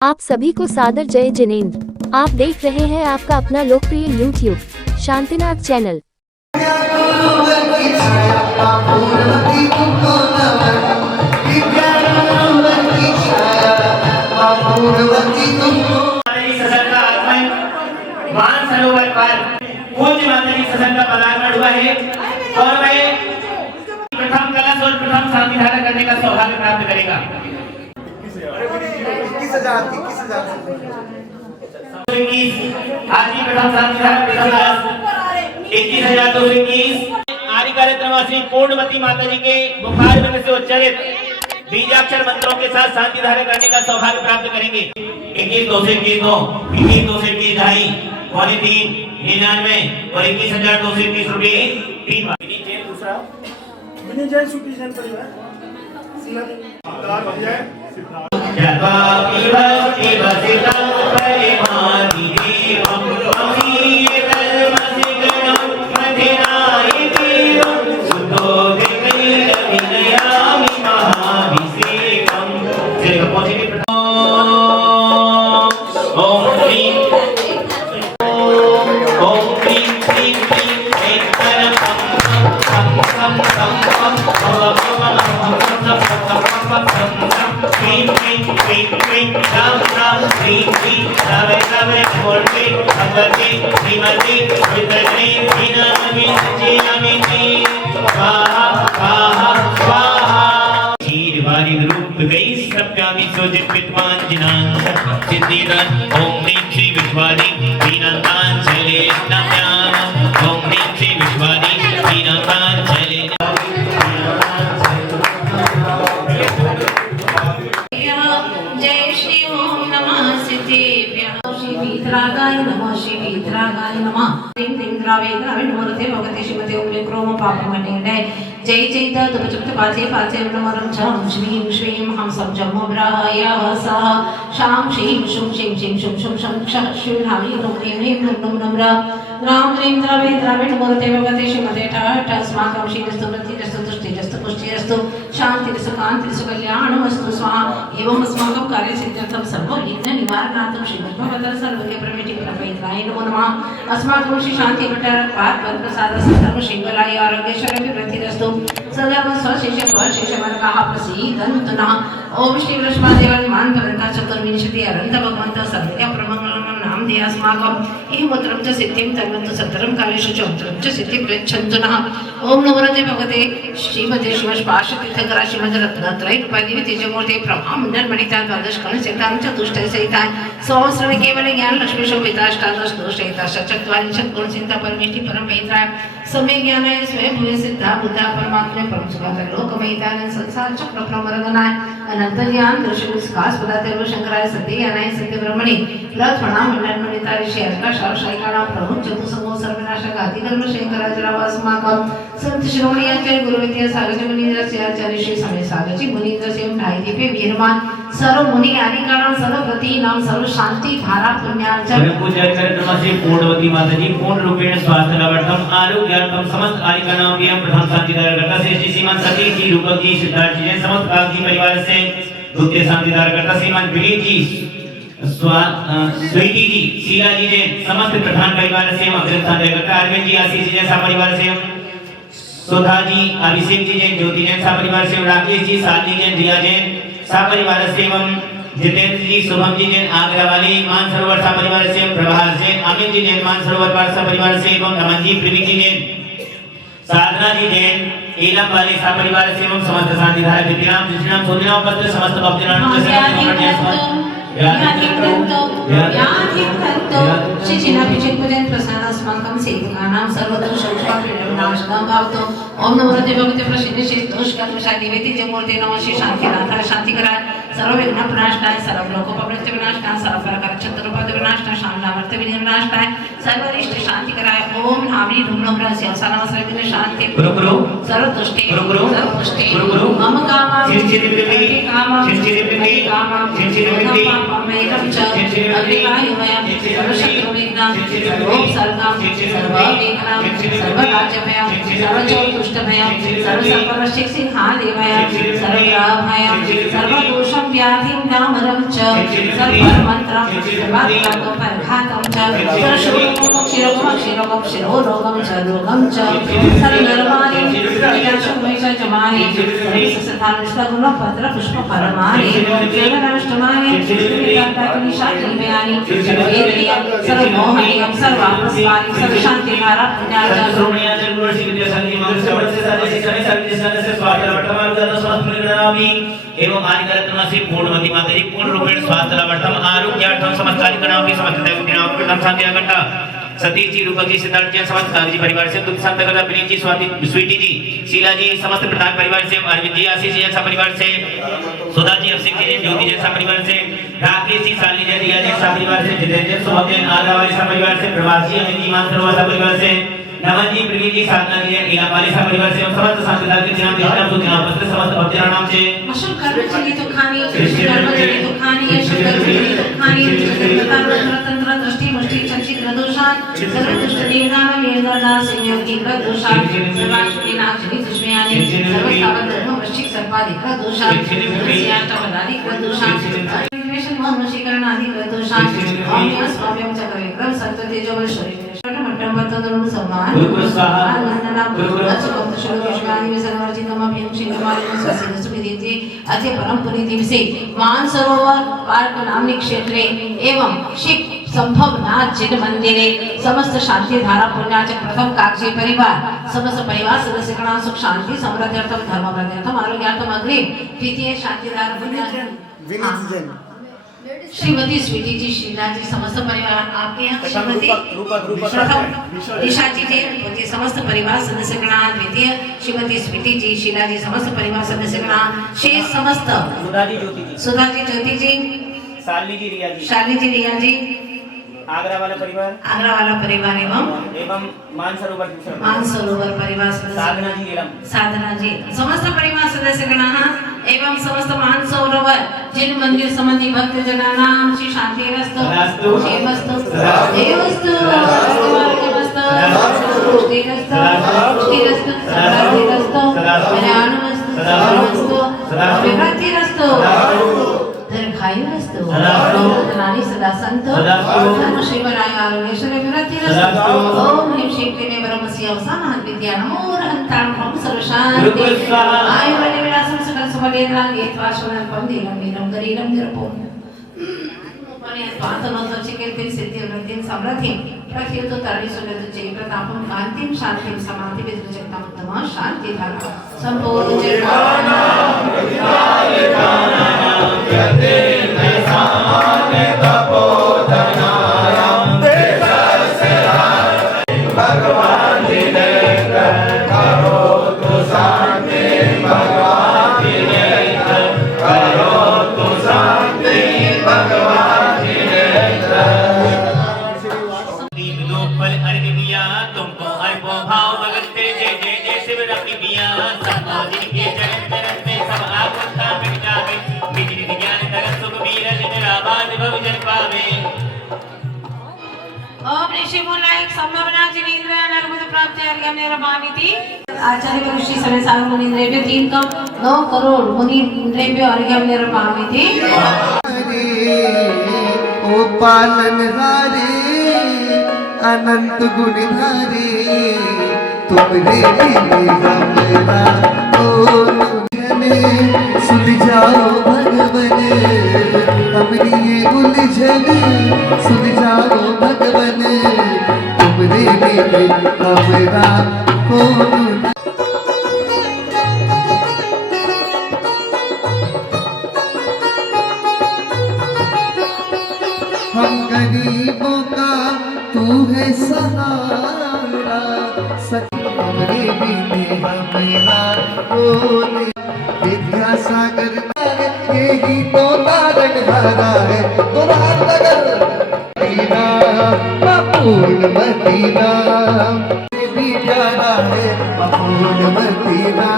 आप सभी को सादर जय जिनेंद्र। आप देख रहे हैं आपका अपना लोकप्रिय YouTube शांतिनाथ चैनल। मानसरोवर पर पूज्य माता जी सदन का पदार्पण हुआ है और वह प्रथम कलश और प्रथम शांति धारण करने का सौभाग्य प्राप्त करेगा। 21,000 आज की प्रथम शांति धारण प्रथम कलश 21,221। आदि कार्यक्रमवासी पूर्णमती माता जी के बुखार मंत्र से उच्चारित बीजाक्षर मंत्रों के साथ शांति धारण करने का सौभाग्य प्राप्त करेंगे। 21,221 ढाई 3 और 21,221 रुपये 3 दूसरा ओम श्री विश्वादी दीनांतान चले ओम श्री विश्वादी दीनांतान चले। जय श्री ओम नमः सिद्धेभ्यः श्री वीतरागाय नमः श्री वीतरागाय नमः ह्रीं ह्रीं द्रावे द्रावे नमोते भगवते श्रीमते ओम क्रोम पापमण्डे जय जय दुपचुप्त पाचे पाचे नमरं झं श्रीं श्रीं हम सब जमोब्राय सा शाम श्रीं शुं शिं शिं शुं शुं शं क्षः श्रीं हामि ह्रीं ह्रीं ह्रीं नमः राम ह्रीं द्रावे द्रावे नमोते भगवते श्रीमते ठाठ अस्माकं श्रीरस्तु प्रतिरस्तु तुष्टिरस्तु पुष्टिरस्तु शान्तिरस्तु कान्तिरस्तु कल्याणमस्तु स्वाहा एवं अस्माकं कार्यसिद्ध्यर्थं सर्वविघ्न निवारणार्थं श्रीमद्भगवतः सर्वज्ञप्रमेटिप्रपैत्राय नमो नमः। अस्माकं श्री शांति भट्टार पाद प्रसाद सर्व श्रीबलाय आरोग्यैश्वर्यवृद्धिरस्तु सदा स्वशेष स्वशेषवर्गाः प्रसीदन्तु नः। ओम श्री वृषभादेवादिमान पर्यन्ता चतुर्विंशति अनंत भगवन्तः सर्वदा प्रमङ्गलं नाम दे अस्माकम् एवमुत्रं च सिद्धिं तन्वन्तु सत्तरं कालेषु च उत्तरं च सिद्धिं गच्छन्तु नः। ओम नमोते भगवते श्रीमते शिवस्पाशतीर्थकरा श्रीमद्रत्नत्रयरूपादेवी तेजमूर्ते प्रभामण्डलमणिता द्वादशकलशतां चतुष्टयसहितां सहस्रमे केवल ज्ञान लक्ष्मी शोभिताष्टादश दोषहिताश्च चत्वारिंशत् गुणसिद्धा परमेष्टि परमपवित्राय सम्यक् ज्ञानाय स्वयं भूय सिद्धा बुद्धा परमात्मे परमसुखाय लोकमहिताय संसार चक्र प्रमरगनाय अनंत ज्ञान दर्शन स्कास्पदातेव शंकराय सत्यज्ञानाय सत्यब्रह्मणे लक्ष्मणा मंडलमणिता ऋषि अर्का शायकाणा प्रभु चतुसमो सर्वनाशक आदिकर्म शंकराचार्यवास्माकं संत शिरोमणि आचार्य गुरुविद्या सागज मुनीन्द्रस्य आचार्य श्री समय सागजी मुनीन्द्रस्य ढाईदीपे वीरमान सर्व मुनि आदिकाणां सर्व प्रतीनां सर्व शांति धारा पुण्यार्चन पूजा कार्यक्रमस्य पूर्णवती माताजी पूर्ण रूपेण स्वास्थ्य लाभार्थम आरोग्यार्थम समस्त आदिकाणां व्यय प्रथम शांति धारकर्ता श्री श्रीमान सतीश जी रूपक जी सिद्धार्थ जी समस्त काजी परिवार से द्वितीय शांति धारकर्ता श्रीमान विनीत जी स्वीटी जी शीला जी ने समस्त प्रधान परिवार से अग्रत शांति धारकर्ता अरविंद जी आशीष जी सा परिवार से सुधा जी अभिषेक जी ने ज्योति जैन सा परिवार से राकेश जी साधनी जैन रिया जैन सा परिवार से एवं जितेंद्र जी शुभम जी जैन आगरा वाली मानसरोवर सा परिवार से प्रभास जैन अमित जी जैन मानसरोवर पार सा परिवार से एवं रमन जी प्रेमी जी जैन साधना जी जैन एलम वाले सा परिवार से एवं समस्त शांति धारक विद्याम जिनाम सोनिया पत्र समस्त भक्तजनों श्री चिन्हाभिषेकपूजन प्रसादास्माकं सेवकानां सर्वदोषोपविनाशनं भवतु। ओम नमो भगवते प्रसिद्धे दोषकर्मशाय देवते जमूर्ते नमः श्री शांतिनाथाय शांतिकराय सर्वविघ्न प्रणाशनाय सर्वलोकोपवृत्ति विनाशनाय सर्वप्रकार चतुर्पद विनाशनाय शांतामर्थ विनाशनाय सर्वरिष्ट शांतिकराय ओम नामी धूम्रम रहस्य सनावसर्गिने शांति गुरु सर्वदुष्टे सर्वपुष्टे मम कामा चिंचितिप्रिति कामा चिंचितिप्रिति कामा चिंचितिप्रिति पापमेकं च अग्निकाय वयं सर्वशत्रुविघ्नं सर्गम सर्वमेघनम सर्वराज्यमयम सर्वचतुष्टमयम सर्वसंपत्तिसिंहादिमयम सर्वग्रहमयम सर्वदोषं व्याधिं नामरं च सर्वमन्त्रं सर्वात्मकपरघातं च सर्वशोरोगं क्षीरोगं शिरोरोगं च रोगं च सर्वनर्माणि सर्वजमानि सर्वसंस्थानुष्ठगुणपत्र पुष्पपरमाणि सर्वनष्टमानि सर्वनिशाकिमयानि सर्वेन्द्रियं सर्वमोहनीयं सर्वापस्वानि सर्वशान्तिहारा पुण्यार्जन श्रोमयाजन गुरुषि विद्यासागरी मंगल श्रवण से साधे शिक्षण सर्विस से स्वास्थ्य वर्तमान करना स्वास्थ्य परिणामी एवं आनिकरत्न से पूर्णवती माताजी पूर्ण रूपेण स्वास्थ्य लाभार्थम आरोग्यार्थम समस्त कार्यक्रमाओं समस्त देवताओं को शांति घंटा सतीश जी रूपक जी सिद्धार्थ जी समस्त जी परिवार से दुख शांत करता प्रिय जी स्वाति स्वीटी जी शीला जी समस्त प्रधान परिवार से अरविंद जी आशीष जी जैसा परिवार से सुधा जी अभिषेक जी ज्योति जैसा परिवार से राकेश जी शालिनी जी रिया जी सा परिवार से जितेंद्र सुभग जी आगरा वाले सा परिवार से प्रभास जी अमित जी मानसरोवर सा परिवार से नमन जी प्रिय जी साधना जी इला वाले सा परिवार से समस्त साथीदार के नाम देवता को नाम पत्र समस्त भक्तों नाम से अशुभ कर्म चली तो खानी कर्म चली तो खानी अशुभ कर्म चली तो खानी तंत्र दृष्टि मुष्टि चंचित प्रदोषान सर्व दुष्ट देवदान वेदनादान संयोगी प्रदोषान सर्वाशुभि नाशनि दुष्मयानि सर्व सावध धर्म वृश्चिक सर्पादि प्रदोषान सर्वस्याष्टपदादि प्रदोषान निवेशन महर्षिकरण आदि प्रदोषान ओम नमः स्वाम्यं च विक्रम सत्य तेजो बल शरीर मट्टम सम्मान गुरु स्वाहा वंदना गुरु अचकम श्लोक विश्वानि में सर्वजितम अभियम शिंगमालि में स्वस्य सुविदिते अति परम पुनीति से मानसरोवर पार्क नामनि क्षेत्रे एवं शिव संभवनाथ जिन मंदिरे समस्त शांति धारा पुण्याच प्रथम काक्षी परिवार समस्त परिवार सदस्यगण सुख शांति समृद्ध्यर्थम धर्मवृद्ध्यर्थम आरोग्यार्थम अग्रिम द्वितीय शांति धारा पुण्याच श्रीमती स्वीटी जी शीला जी समस्त परिवार आपके यहाँ श्रीमती दिशा जी जैन समस्त परिवार सदस्यगण द्वितीय श्रीमती स्वीटी जी शीला जी समस्त परिवार सदस्यगण शेष समस्त सुधा जी ज्योति जी शालिनी जी रिया जी आगरा वाला परिवार एवं मानसरोवर परिवार साधना जी समस्त परिवार सदस्यगण एवं समस्त मानसरोवर जिन मंदिर संबंधी भक्त जनानां श्री शांतिरस्तु शिवस्तु देवस्तु मार्गमस्तु पुष्टिरस्तु सदाधिरस्तु कल्याणमस्तु सदामस्तु विभक्तिरस्तु दीर्घायुरस्तु धनानि सदा सन्तु धर्म श्रीवराय आरोग्येश्वर विभक्तिरस्तु ओम ह्रीं श्रीं क्लीं वरमसि अवसानः विद्या नमो रहन्तां ओम सर्वशान्ति आयुर्वेद विलासं सकल सुमलेन्द्रां येत्वाश्वनं पंदीनं नीलं गरीलं निरपोम पातनोत्तम चिकित्सित सिद्धि वृद्धिं समृद्धिं प्रखिलतो तरणि सुगत जय प्रतापं कांतिं शांतिं समाधि विद्रजक्तम उत्तम शांति धारा संपूर्ण चिरकाल यते सामान्य तपोधनायां देशस्य भगवान जिनेन्द्र करो तो शांति भगवान जिनेन्द्र करो तो शांति भगवान तुमको अर्पो भाव भगते जय जय जय शिव रखी पिया संतोषी के चरण चरण में सब आकुलता मिट जावे बिजली ज्ञान तरस सुख वीर निराबाद भव जन पावे ओम ऋषि मुलायक संभवना जिनेन्द्र नर्मद प्राप्ति अर्घ्यम निर्मामिति आचार्य ऋषि समय सागर मुनीन्द्रेभ्यो 3.9 करोड़ मुनीन्द्रेभ्यो अर्घ्यम निर्मामिति ओ पालनहारे अनंत गुणधारी तुमरे हमरा ओ जने सुलझाओ भगवन हमरी ये उलझन सुलझाओ भगवन तुमरे हमरा को हम गरीबों का तू है सहारा सखी हमरे बिने हमेरा बोले विद्यासागर यही तो तारण हारा है तुम्हार नगर मदीना पूर्ण मदीना भी प्यारा है पूर्ण मदीना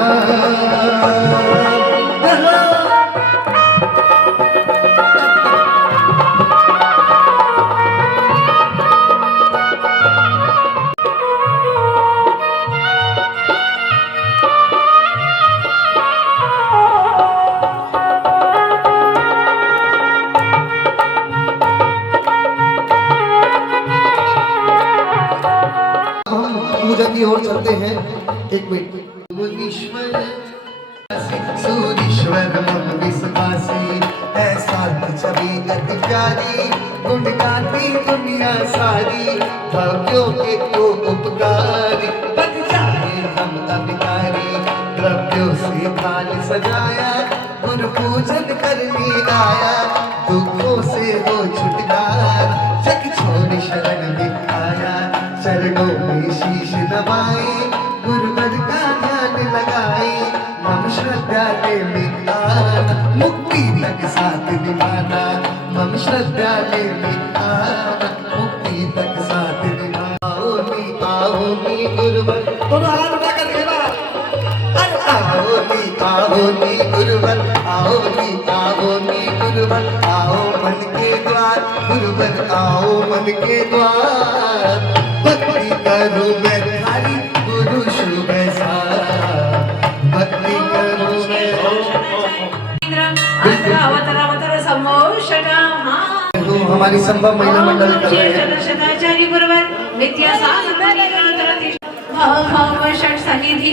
की ओर चलते हैं। एक मिनट। मुनीश्वर सूरीश्वर मम विश्वासी, ऐसा छवि अति प्यारी, गुण गाती दुनिया सारी, भाग्यों के को उपकारी, बन जाए हम अभिकारी, द्रव्यों से थाल सजाया, गुरु पूजन करने आया, दुखों से हो छुटकारा, जग छोड़ शरण में आया, चरणों में शीश नवाए, गुरुवर का ध्यान लगाए, मम श्रद्धा में आना, मुक्ति तक साथ निभाना, मम श्रद्धा में आना, मुक्ति तक साथ निभाना। आओ नी गुरुवर, दोनों हाथ उठा कर देना। अरे आओ नी गुरुवर, आओ नी गुरुवर, आओ मन के द्वार, गुरुवर आओ मन के द्वार, भक्ति करूं मैं थारी गुरु शुभ सारा, भक्ति करूं मैं। हमारी संभव महिला मंडल कर रहे हैं। सदाचार्य गुरुवर विद्या सनिधि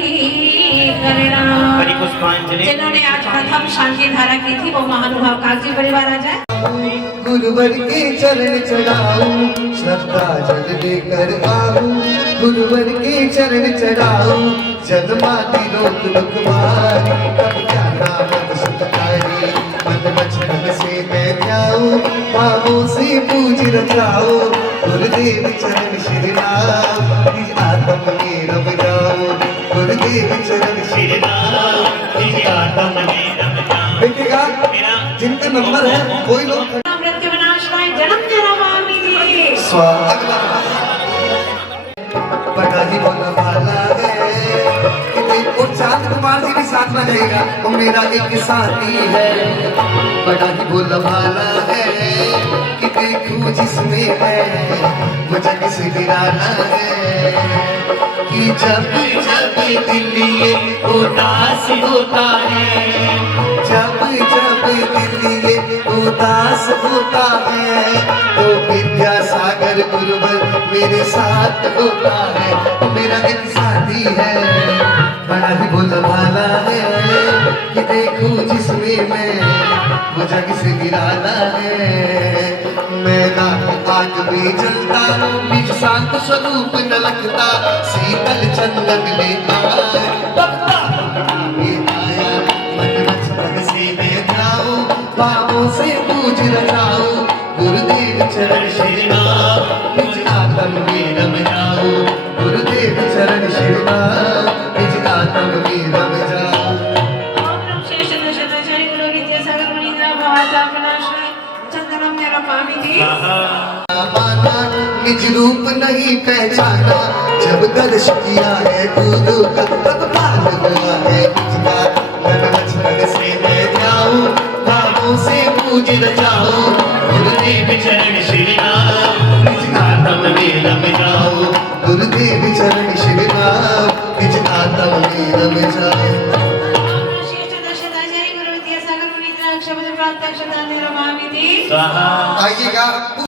जिन्होंने आज प्रथम शांति धारा की थी वो महानुभाव कागजी परिवार आ जाए। गुरुवर के चरण चढ़ाऊं, श्रद्धा जल लेकर आऊं, गुरुवर के चरण चढ़ाऊं, जन्मादि रोग दुख मारी, तब जाना मत सुखकारी, मन बचपन से मैं जाऊं, पापों से पूज रचाऊं, गुरुदेव चरण श्री राम, निज आत्म में रम जाऊं, गुरुदेव चरण श्री राम, निज आत्म में रम जाऊं। देखिएगा जिनका नंबर है कोई लोग मृत्यु विनाशनाय जन्म जन्मामि दी। बड़ा ही बोला भाला है, और चांद कुमार जी भी साथ में जाएगा, वो मेरा एक साथी है, बड़ा ही बोला भाला है, कि देखूं जिसमें है वो जग से निराला है, कि जब जब दिल ये उदास होता है, जब जब दिल ये उदास होता है, तो विद्यासागर गुरुवर मेरे साथ होता है, वो मेरा एक साथी है, बड़ा ही भोला भाला है, कि देखूं जिसमें मैं वो जग से निराला है, मैं रात आग में जलता, निज शांत स्वरूप न लगता, शीतल चंदन ले आए, भक्ता में आया, मन बचपन से मैं जाऊं, पापों से पूज रचाऊं, गुरुदेव चरण श्री राम, निज आत्म में रम जाऊं, गुरुदेव चरण श्री राम, निज आत्म में रम जाऊं। ओम नमः शेष दशताचार्य गुरु विद्यासागर मुनीन्द्र भवाचा विनाशाय चंदनम निरपामि दी। माना निज रूप नहीं पहचाना, जब दर्श किया है गुरु का, तब पार हुआ है निजका, मन बचपन से मैं जाऊं, भावों से पूज रचाऊं, गुरुदेव चरण श्री राम, निज आत्म में रम जाऊं, गुरुदेव चरण श्री राम, निज आत्म में रम जाऊं। ओम नमः शेष दशताचार्य गुरु विद्यासागर मुनीन्द्र शब्द प्राप्त अक्षता निरपामि दी। आइएगा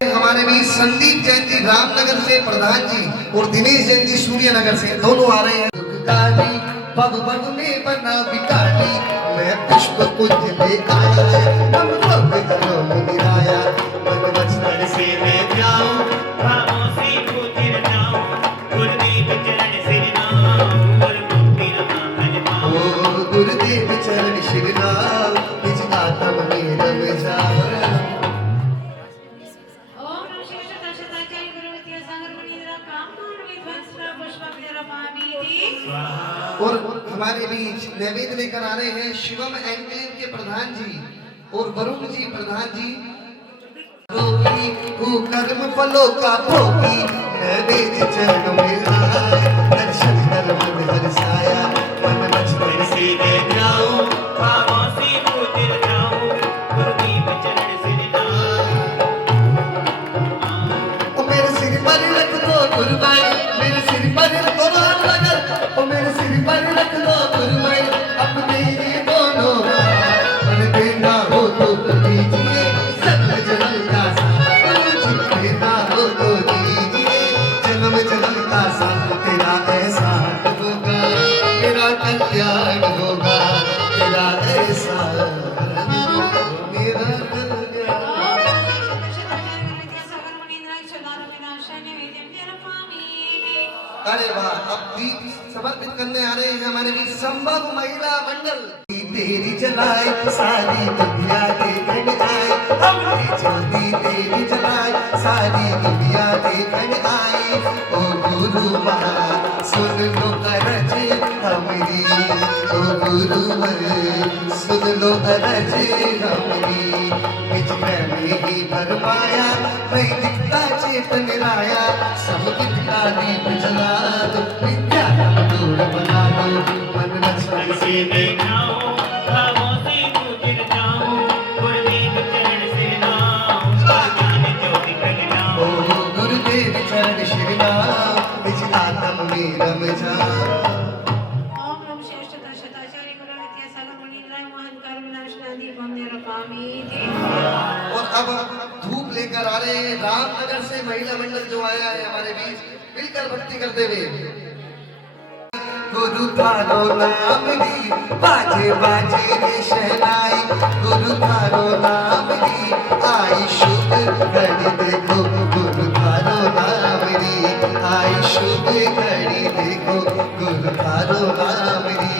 हमारे भी संदीप जैन जी रामनगर से प्रधान जी और दिनेश जैन जी सूर्यनगर से दोनों आ रहे हैं। पग पग में बना बिकाली, मैं पुष्प कुंज ले आया, मन भव्य धर्म मुनिराया, मन बचपन से मैं जाऊं, भावों से पूज रचाऊं, गुरुदेव चरण श्री राम, और मुक्ति रमां पाऊं। ओ गुरुदेव चरण श्री राम, निज आत्म में रम जाऊं। ओम नमः शेष दशताचार्य गुरु विद्यासागर मुनीन्द्र कामधुन विध्वंस पुष्पम निरपामि दी। और हमारे बीच नैवेद्य लेकर आ रहे हैं शिवम एंकलेव के प्रधान जी और वरुण जी प्रधान जी। रोगी कर्म फलों का भोगी, नैवेद्य चरण में आए, दर्शन कर मन हर्षाया, मन बचपन से मैं जाऊं, भावों से पूज रचाऊं, गुरुदेव चरण श्री राम। ओ मेरे सिर पर रख दो गुरुभाई, मेरे सिर पर रख दो लगर, ओ मेरे सिर पर रख दो गुरुभाई, अपने ये दोनों मन देना हो तो दीजिए, जन्म जन्म का साथ मुझे देना हो तो दीजिए, जन्म जन्म का साथ तेरा ऐसा अरे वाह, अब दीप समर्पित करने आ रहे हैं हमारे भी संभव महिला मंडल। तेरी जलाए सारी दुनिया देखने आए, हमने ज्योति तेरी जलाए सारी दुनिया देखने आए। ओ गुरु माँ सुन लो अरज हमारी, ओ गुरु सुन लो अरज हमारी। निज में ही भरमाया मैं दिखता चेतन लाया, सब दिखता दीप जला दो, विद्या दूर बना दो, मन रचना से देखो खामोशी पूजित जाऊं, गुरुदेव चरण से नाऊं, ज्ञान ज्योति प्रगटाऊं। ओ गुरुदेव चरण श्रीराम, निज आत्म में रम जा। ओम नमः श्रेष्ठ दशताचार्य गुरु विद्यासागर मुनीन्द्राय महान कार्य विनाशना दीपम निरकामी थी। और अब धूप लेकर आ रहे हैं रामनगर से महिला मंडल जो आया है हमारे बीच, मिलकर भक्ति करते हुए। गुरु थारो नाम दी बाजे बाजे रे शहनाई, गुरु थारो नाम दी आई शुभ घड़ी देखो, गुरु थारो नाम दी आई शुभ घड़ी देखो, गुरु थारो नाम दी।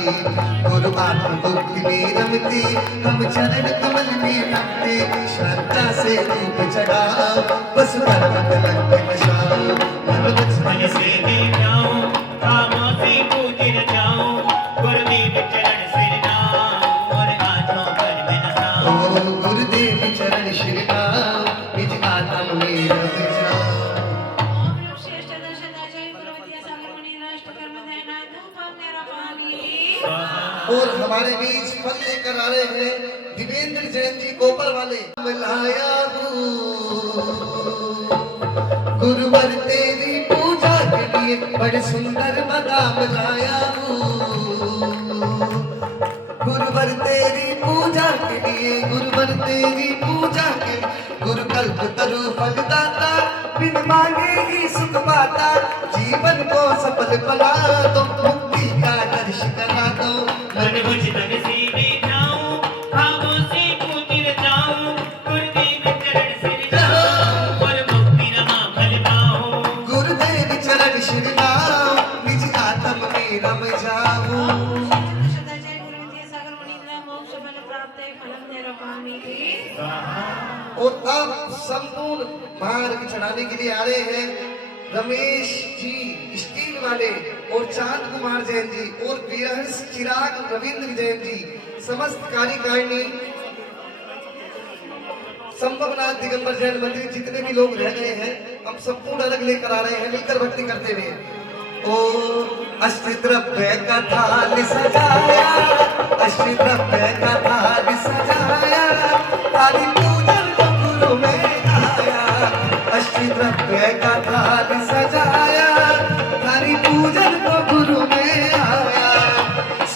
गुरु आत्म गुप्ति में रमती, हम चरण कमल में रखते, श्रद्धा से धूप चढ़ाओ, बस पर्वत लग बजाओ, मन मन से देखूं खामोशी पूजित जाऊं, गुरुदेव चरण से नाऊं, और आत्मा पर मैं नसाऊं। ओ गुरुदेव चरण श्री राम, निज आत्म में रम जाओ। ओम नमः श्रेष्ठ दशताचार्य गुरु विद्यासागर मुनीन्द्राय अष्टकर्म ध्यान धूपम निरकामी। और हमारे बीच फल लेकर आ रहे हैं दिवेंद्र जैन जी कोपर वाले। लाया हूँ गुरुवर तेरी पूजा के लिए, बड़े सुंदर बादाम लाया हूँ गुरुवर तेरी पूजा के लिए, गुरुवर तेरी पूजा के लिए। गुरु कल्प तरु फलदाता, बिन मांगे ही सुख पाता, जीवन को सफल बना दो, मुक्ति का दर्श करा दो। मन बुझ तन से देखूं खामोशी पूजित जाऊं, गुरुदेव चरण से नाऊं, और मुक्ति रमा फल पाऊं। गुरुदेव चरण श्री राम, निज आत्म में रम जाऊं। दशताचार्य गुरु विद्यासागर मुनीन्द्राय मोक्ष फल प्राप्त फलम निरकामी थी। और अब संपूर्ण मार्ग चढ़ाने के लिए आ रहे हैं रमेश जी स्टील वाले, और चांद कुमार जैन जी, और वीरहंस चिराग रविंद्र जैन जी, समस्त कार्यकारिणी संभवनाथ दिगंबर जैन मंदिर, जितने भी लोग रह गए हैं हम संपूर्ण अलग लेकर आ रहे हैं, मिलकर भक्ति करते हुए। ओ अष्टद्रव्य का थाल सजाया, अष्टद्रव्य का थाल सजाया, थाली पूजन को गुरु में आया, अष्टद्रव्य का थाल सजाया, थाली पूजन को गुरु में आया।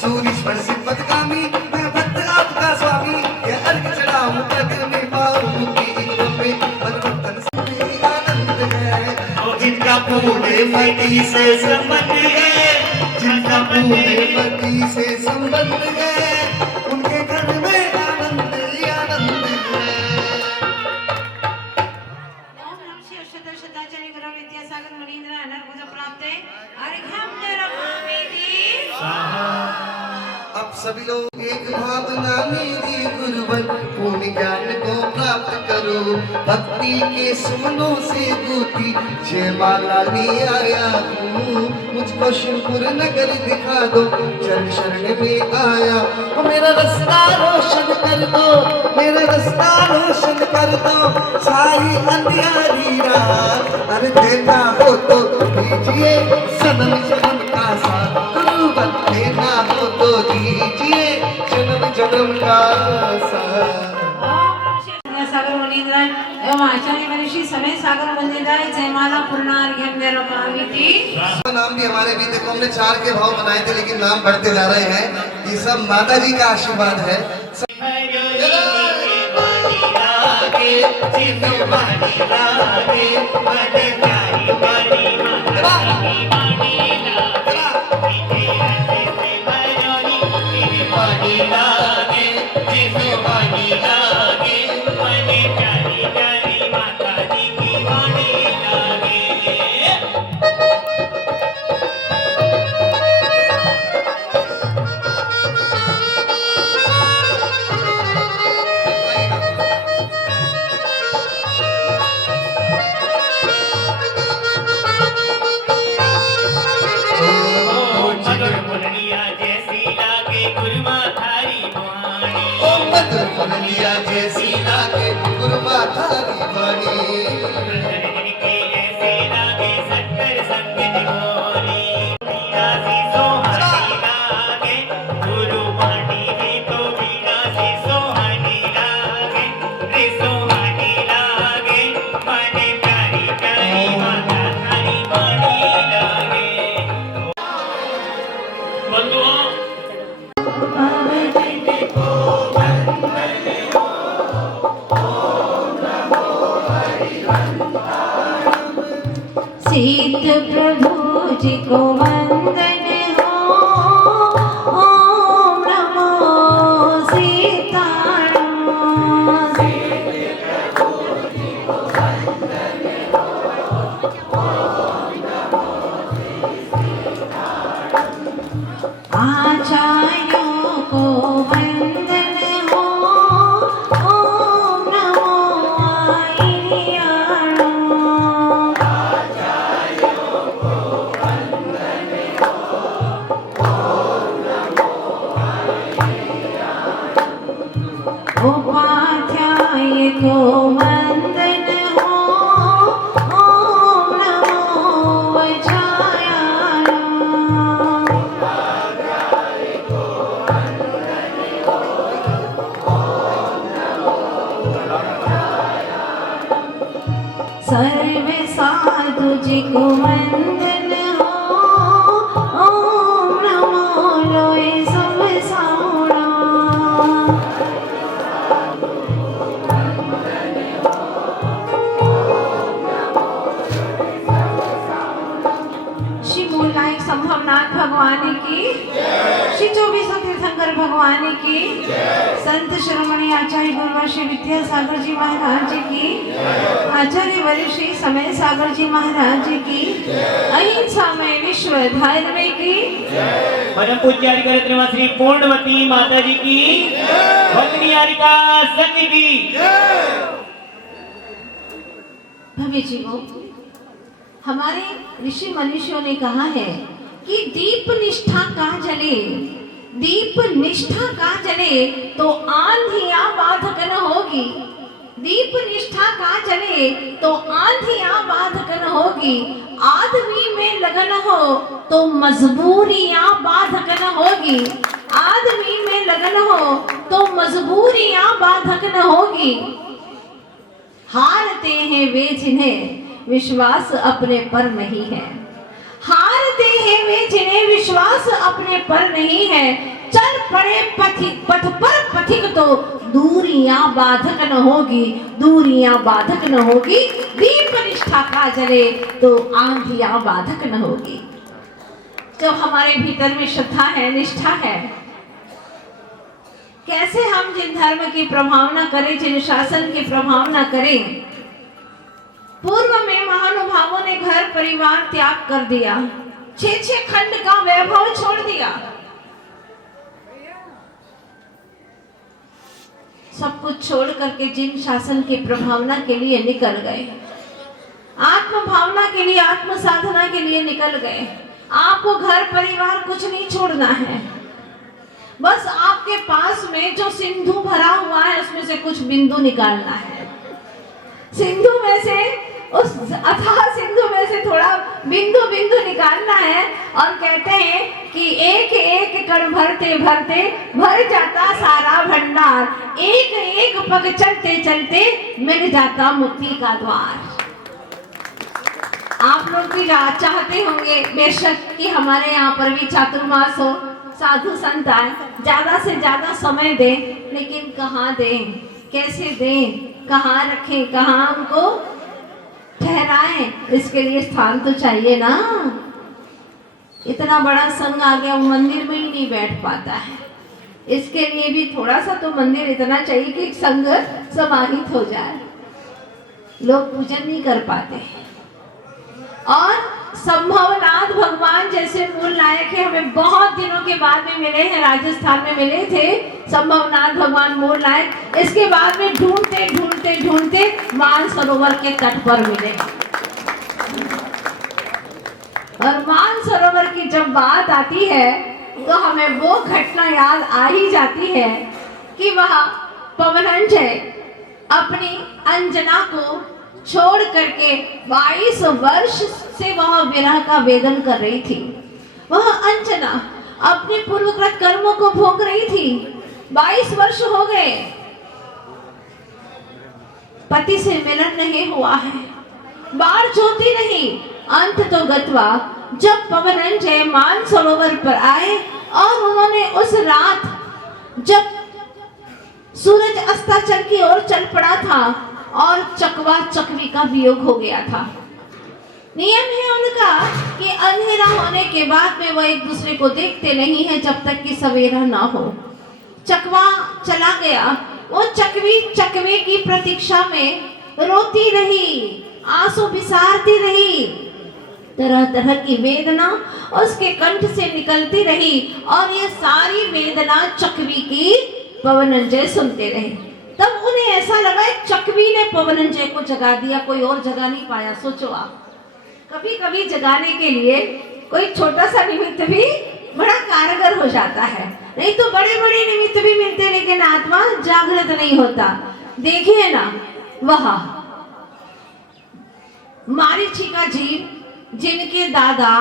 सूर्य स्पर्शित पदगामी, मैं भक्त आपका स्वामी, ये अर्घ चढ़ाऊं प्रग में पाऊं मुक्ति, इनको में परिवर्तन से आनंद है। जिनका पूरे मटी से संबंध है, जिनका पूरे मटी से संबंध है, उनके घर में आनंद ही आनंद है। ओम नमः श्रेष्ठ दशताचार्य गुरु विद्यासागर मुनीन्द्राय अनर्गुण प्राप्त अर्घ्यम निरकामी थी। अब सभी लोग एक भावना मेरी गुरुवर, पूर्ण ज्ञान को प्राप्त करो, भक्ति के सुमनों से गूंथी जयमाला ले आया हूँ। मुझको शिवपुर नगर दिखा दो, चरण शरण में आया हूँ। मेरा रास्ता रोशन कर दो, मेरा रास्ता रोशन कर दो, सारी अंधियारी रात अरे देना हो तो दीजिए, सनम जन्म का साथ गुरुवर, देना हो तो दीजिए, जन्म जन्म का साथ। ओम नमः श्रेष्ठ दशताचार्य मुनीन्द्राय एवं आचार्य महर्षि समेत सागर मुनीन्द्राय जयमाला पूर्ण अर्घ्यम निरकामी थी। नाम भी हमारे भी देखो, हमने 4 के भाव बनाए थे लेकिन नाम बढ़ते जा रहे हैं। ये सब माता जी का आशीर्वाद है। सीत प्रभु जी को वंदन हो, ओम नमो सीताराम। आचार्यों को वंदन हो, ओम नमो आय्याणो। उपाध्याय को वंदन हो, ओम नमो वज्रायाणो। सर्व साधु जी को वंदन हो, ओम नमो लोय सब साउणा। श्री मूलनायक संभवनाथ भगवान की, श्री 24 तीर्थंकर भगवान की, संत शिरोमणि आचार्य गुरुवर श्री विद्यासागर जी महाराज जी की, आचार्य वर्य श्री समय सागर जी महाराज जी की, अहिंसामय विश्व धर्म की, परम पूज्य कार्यक्रम श्री पूर्णवती माता जी की, भक्ति हारिका संघ की। भव्य जीवों, हमारे ऋषि मनीषियों ने कहा है कि दीप निष्ठा का जले, दीप निष्ठा का जले तो आंधियां बाधक न होगी। दीप निष्ठा का जले तो आंधियां बाधक न होगी। आदमी में लगन हो तो मजबूरियां बाधक न होगी। आदमी में लगन हो तो मजबूरियां बाधक न होगी। हारते हैं वे जिन्हें विश्वास अपने पर नहीं है। हारते हैं वे जिन्हें विश्वास अपने पर नहीं है। चल पड़े पथ पर पथिक तो दूरियां बाधक न होगी, दूरियां बाधक न होगी। दीप निष्ठा का जले तो आंधियां बाधक न होगी। जो हमारे भीतर में श्रद्धा है, निष्ठा है, कैसे हम जिन धर्म की प्रभावना करें, जिन शासन की प्रभावना करें। पूर्व में महानुभावों ने घर परिवार त्याग कर दिया, 6 खंड का वैभव छोड़ दिया, सब कुछ छोड़ करके जिन शासन की प्रभावना के लिए निकल गए, आत्म भावना के लिए, आत्म साधना के लिए निकल गए। आपको घर परिवार कुछ नहीं छोड़ना है, बस आपके पास में जो सिंधु भरा हुआ है उसमें से कुछ बिंदु निकालना है। सिंधु में से, उस अथाह सिंधु में से थोड़ा बिंदु बिंदु निकालना है। और कहते हैं कि एक एक कण भरते भरते भर जाता सारा भंडार। एक एक पग चलते चलते मिल जाता मुक्ति का द्वार। आप लोग भी चाहते होंगे बेशक कि हमारे यहाँ पर भी चातुर्मास हो, साधु संत आए, ज्यादा से ज्यादा समय दें, लेकिन कहाँ दें, कैसे दें, कहाँ रखें, कहाँ हमको ठहराएं, इसके लिए स्थान तो चाहिए ना। इतना बड़ा संघ आ गया, वो मंदिर में ही नहीं बैठ पाता है। इसके लिए भी थोड़ा सा तो मंदिर इतना चाहिए कि संघ समाहित हो जाए, लोग पूजन नहीं कर पाते। और संभवनाथ भगवान जैसे मूल नायक है, हमें बहुत दिनों के बाद में मिले हैं, राजस्थान में मिले थे संभवनाथ भगवान मूल नायक। इसके बाद में ढूंढते ढूंढते ढूंढते मानसरोवर के तट पर मिले। और मानसरोवर की जब बात आती है तो हमें वो घटना याद आ ही जाती है कि वह पवनंजय अपनी अंजना को छोड़ करके 22 वर्ष से वह विरह का वेदन कर रही थी। वह अंजना अपने पूर्वकृत कर्मों को भोग रही थी। 22 वर्ष हो गए, पति से मिलन नहीं हुआ है, बाढ़ ज्योति नहीं। अंत तो गत्वा जब पवनंजय मानसरोवर पर आए और उन्होंने उस रात जब सूरज अस्ताचल की ओर चल पड़ा था और चकवा चकवी का वियोग हो गया था, नियम है उनका कि अंधेरा होने के बाद में वो एक दूसरे को देखते नहीं है जब तक कि सवेरा ना हो। चकवा चला गया, वो चकवी चकवे की प्रतीक्षा में रोती रही, आंसू बिसारती रही, तरह तरह की वेदना उसके कंठ से निकलती रही और ये सारी वेदना चकवी की पवनंजय सुनते रहे। तब उन्हें ऐसा लगा चकवी ने पवनंजय को जगा दिया, कोई और जगा नहीं पाया। सोचो आप, कभी कभी जगाने के लिए कोई छोटा सा निमित्त भी बड़ा कारगर हो जाता है, नहीं तो बड़े बड़े निमित्त भी मिलते लेकिन आत्मा जागृत नहीं होता। देखिए ना, वह मारीचिका जी जिनके दादा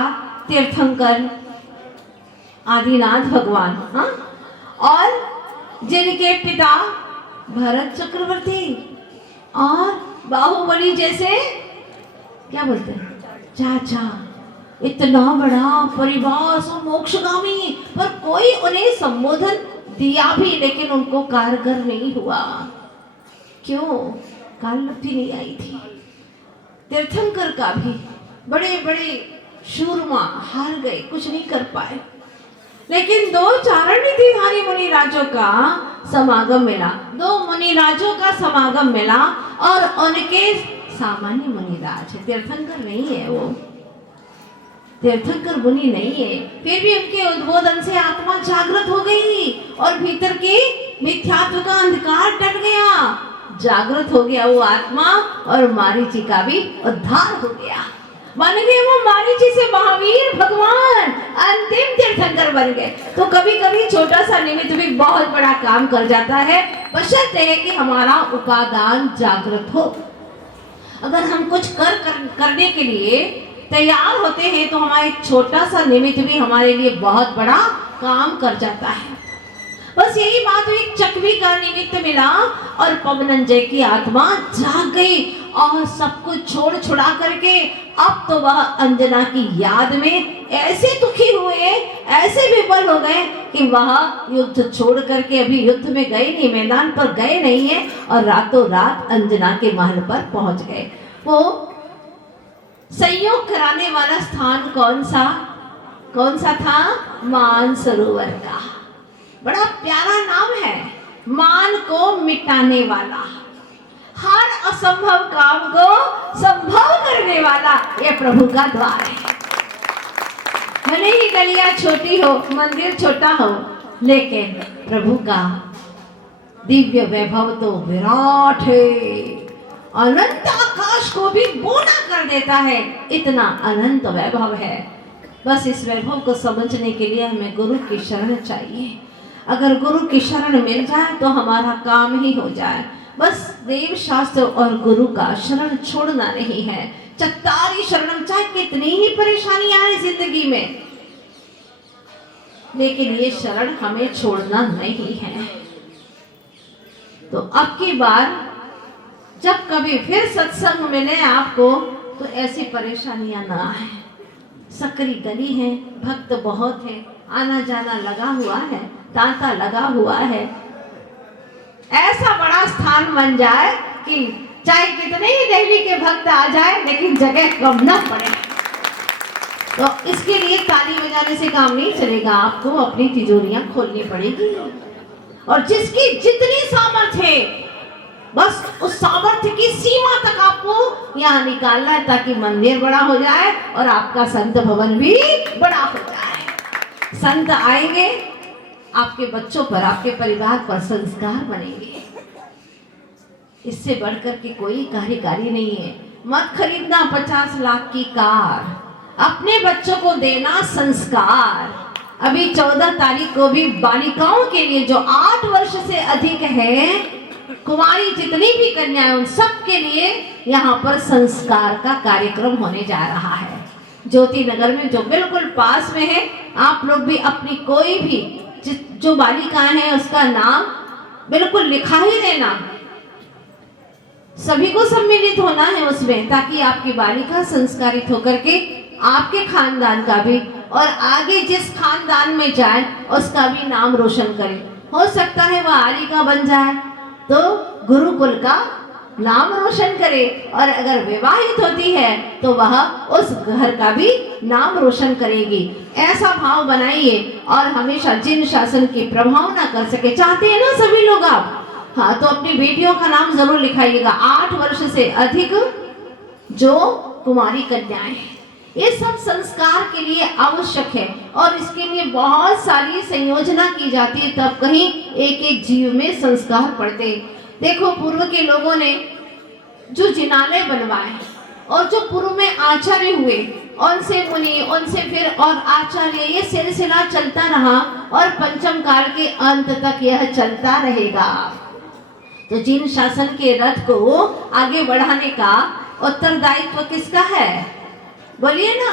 तीर्थंकर आदिनाथ भगवान, हाँ, और जिनके पिता भरत चक्रवर्ती और बाहुबली जैसे क्या बोलते हैं चाचा, इतना बड़ा परिवार मोक्षगामी, पर कोई उन्हें संबोधन दिया भी लेकिन उनको कारगर नहीं हुआ। क्यों? काललब्धि नहीं आई थी। तीर्थंकर का भी बड़े बड़े शूरमा हार गए, कुछ नहीं कर पाए। लेकिन दो चारणनीतिधारी मुनिराजों का समागम मिला, दो मुनिराजों का समागम मिला और उनके सामान्य मुनिराज है, तीर्थंकर नहीं है, वो तीर्थंकर मुनि नहीं है, फिर भी उनके उद्बोधन से आत्मा जागृत हो गई और भीतर के मिथ्यात्व का अंधकार डट गया, जागृत हो गया वो आत्मा और मारीची का भी उद्धार हो गया। बन गए वो मारीची से महावीर भगवान, अंतिम तीर्थंकर बन गए। तो कभी कभी छोटा सा निमित्त भी बहुत बड़ा काम कर जाता है, बशर्ते है कि हमारा उपादान जागृत हो। अगर हम कुछ करने के लिए तैयार होते हैं तो हमारा एक छोटा सा निमित्त भी हमारे लिए बहुत बड़ा काम कर जाता है। बस यही बात हुई, चकवी का निमित्त मिला और पवनंजय की आत्मा जाग गई और सब कुछ छोड़ छुड़ा करके अब तो वह अंजना की याद में ऐसे दुखी हुए, ऐसे विफल हो गए कि वह युद्ध छोड़ करके अभी युद्ध में गए नहीं, मैदान पर गए नहीं है और रातों रात अंजना के महल पर पहुंच गए। वो संयोग कराने वाला स्थान कौन सा था? मानसरोवर का। बड़ा प्यारा नाम है, मान को मिटाने वाला, हर असंभव काम को संभव करने वाला ये प्रभु का द्वार है। भले ही गलियां छोटी हो, मंदिर छोटा हो, लेकिन प्रभु का दिव्य वैभव तो विराट है, अनंत आकाश को भी बोना कर देता है, इतना अनंत वैभव है। बस इस वैभव को समझने के लिए हमें गुरु की शरण चाहिए। अगर गुरु की शरण मिल जाए तो हमारा काम ही हो जाए। बस देव शास्त्र और गुरु का शरण छोड़ना नहीं है। चत्तारी शरण, चाहे कितनी ही परेशानी आए जिंदगी में, लेकिन ये शरण हमें छोड़ना नहीं है। तो अब की बार जब कभी फिर सत्संग मिले आपको तो ऐसी परेशानियां ना आए। सकरी गली है, भक्त बहुत है, आना जाना लगा हुआ है, तांता लगा हुआ है। ऐसा बड़ा स्थान बन जाए कि चाहे कितने ही देवी के भक्त आ जाए लेकिन जगह कम ना पड़े। तो इसके लिए ताली बजाने से काम नहीं चलेगा, आपको अपनी तिजोरियां खोलनी पड़ेगी और जिसकी जितनी सामर्थ्य है बस उस सामर्थ्य की सीमा तक आपको यहाँ निकालना है ताकि मंदिर बड़ा हो जाए और आपका संत भवन भी बड़ा हो जाए। संत आएंगे, आपके बच्चों पर, आपके परिवार पर संस्कार बनेंगे। इससे बढ़कर के कोई कार्यकारी नहीं है। मत खरीदना 50 लाख की कार, अपने बच्चों को देना संस्कार। अभी 14 तारीख को भी बालिकाओं के लिए जो 8 वर्ष से अधिक है, कुमारी जितनी भी कन्याएं, उन सब के लिए यहाँ पर संस्कार का कार्यक्रम होने जा रहा है। ज्योति नगर में जो बिल्कुल पास में है, आप लोग भी अपनी कोई भी जो बालिकाएं हैं उसका नाम बिल्कुल लिखा ही देना। सभी को सम्मिलित होना है उसमें, ताकि आपकी बालिका संस्कारित होकर के आपके खानदान का भी और आगे जिस खानदान में जाए उसका भी नाम रोशन करे। हो सकता है वह आलिका बन जाए तो गुरुकुल का नाम रोशन करे, और अगर विवाहित होती है तो वह उस घर का भी नाम रोशन करेगी। ऐसा भाव बनाइए और हमेशा जिन शासन की प्रभावना कर सके। चाहते हैं ना सभी लोग आप? हाँ, तो अपनी बेटियों का नाम जरूर लिखाइएगा। 8 वर्ष से अधिक जो कुमारी कन्याएं हैं, ये सब संस्कार के लिए आवश्यक है और इसके लिए बहुत सारी संयोजना की जाती है, तब कहीं एक एक जीव में संस्कार पड़ते। देखो, पूर्व के लोगों ने जो जिनालय बनवाए और जो पूर्व में आचार्य हुए, उनसे मुनि, उनसे फिर और आचार्य, ये सिलसिला चलता रहा और पंचम काल के अंत तक यह चलता रहेगा। तो जिन शासन के रथ को आगे बढ़ाने का उत्तरदायित्व किसका है? बोलिए ना।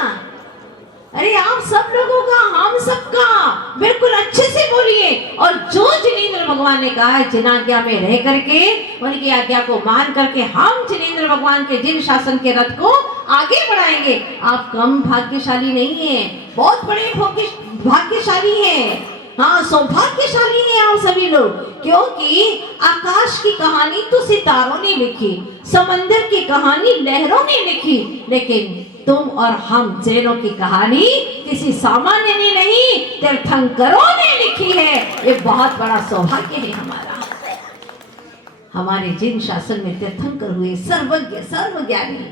अरे आप सब लोगों का, हम सबका, बिल्कुल अच्छे से बोलिए। और जो जिनेंद्र भगवान ने कहा है, जिन आज्ञा में रह करके, उनकी आज्ञा को मान करके हम जिनेंद्र भगवान के जिन शासन के रथ को आगे बढ़ाएंगे। आप कम भाग्यशाली नहीं हैं, बहुत बड़े भाग्यशाली हैं। हाँ, सौभाग्यशाली हैं आप सभी लोग, क्योंकि आकाश की कहानी तो सितारों ने लिखी, समंदर की कहानी लहरों ने लिखी, लेकिन तुम और हम जैनों की कहानी किसी सामान्य ने नहीं, तीर्थंकरों ने लिखी है। ये बहुत बड़ा सौभाग्य है हमारा। हमारे जिन शासन में तीर्थंकर हुए, सर्वज्ञ, सर्वज्ञानी,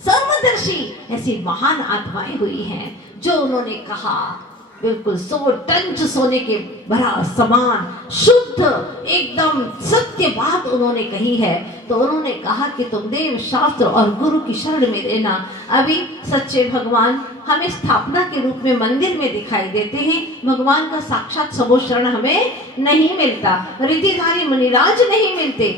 सर्वदर्शी, ऐसी महान आत्माएं हुई हैं, जो उन्होंने कहा बिल्कुल 100 टन सोने के भरा समान शुद्ध एकदम सत्य बात उन्होंने कही है। तो उन्होंने कहा कि तुम देव शास्त्र और गुरु की शरण में रहना। अभी सच्चे भगवान हमें स्थापना के रूप में मंदिर में दिखाई देते हैं, भगवान का साक्षात सबो शरण हमें नहीं मिलता, रिद्धिधारी मुनिराज नहीं मिलते,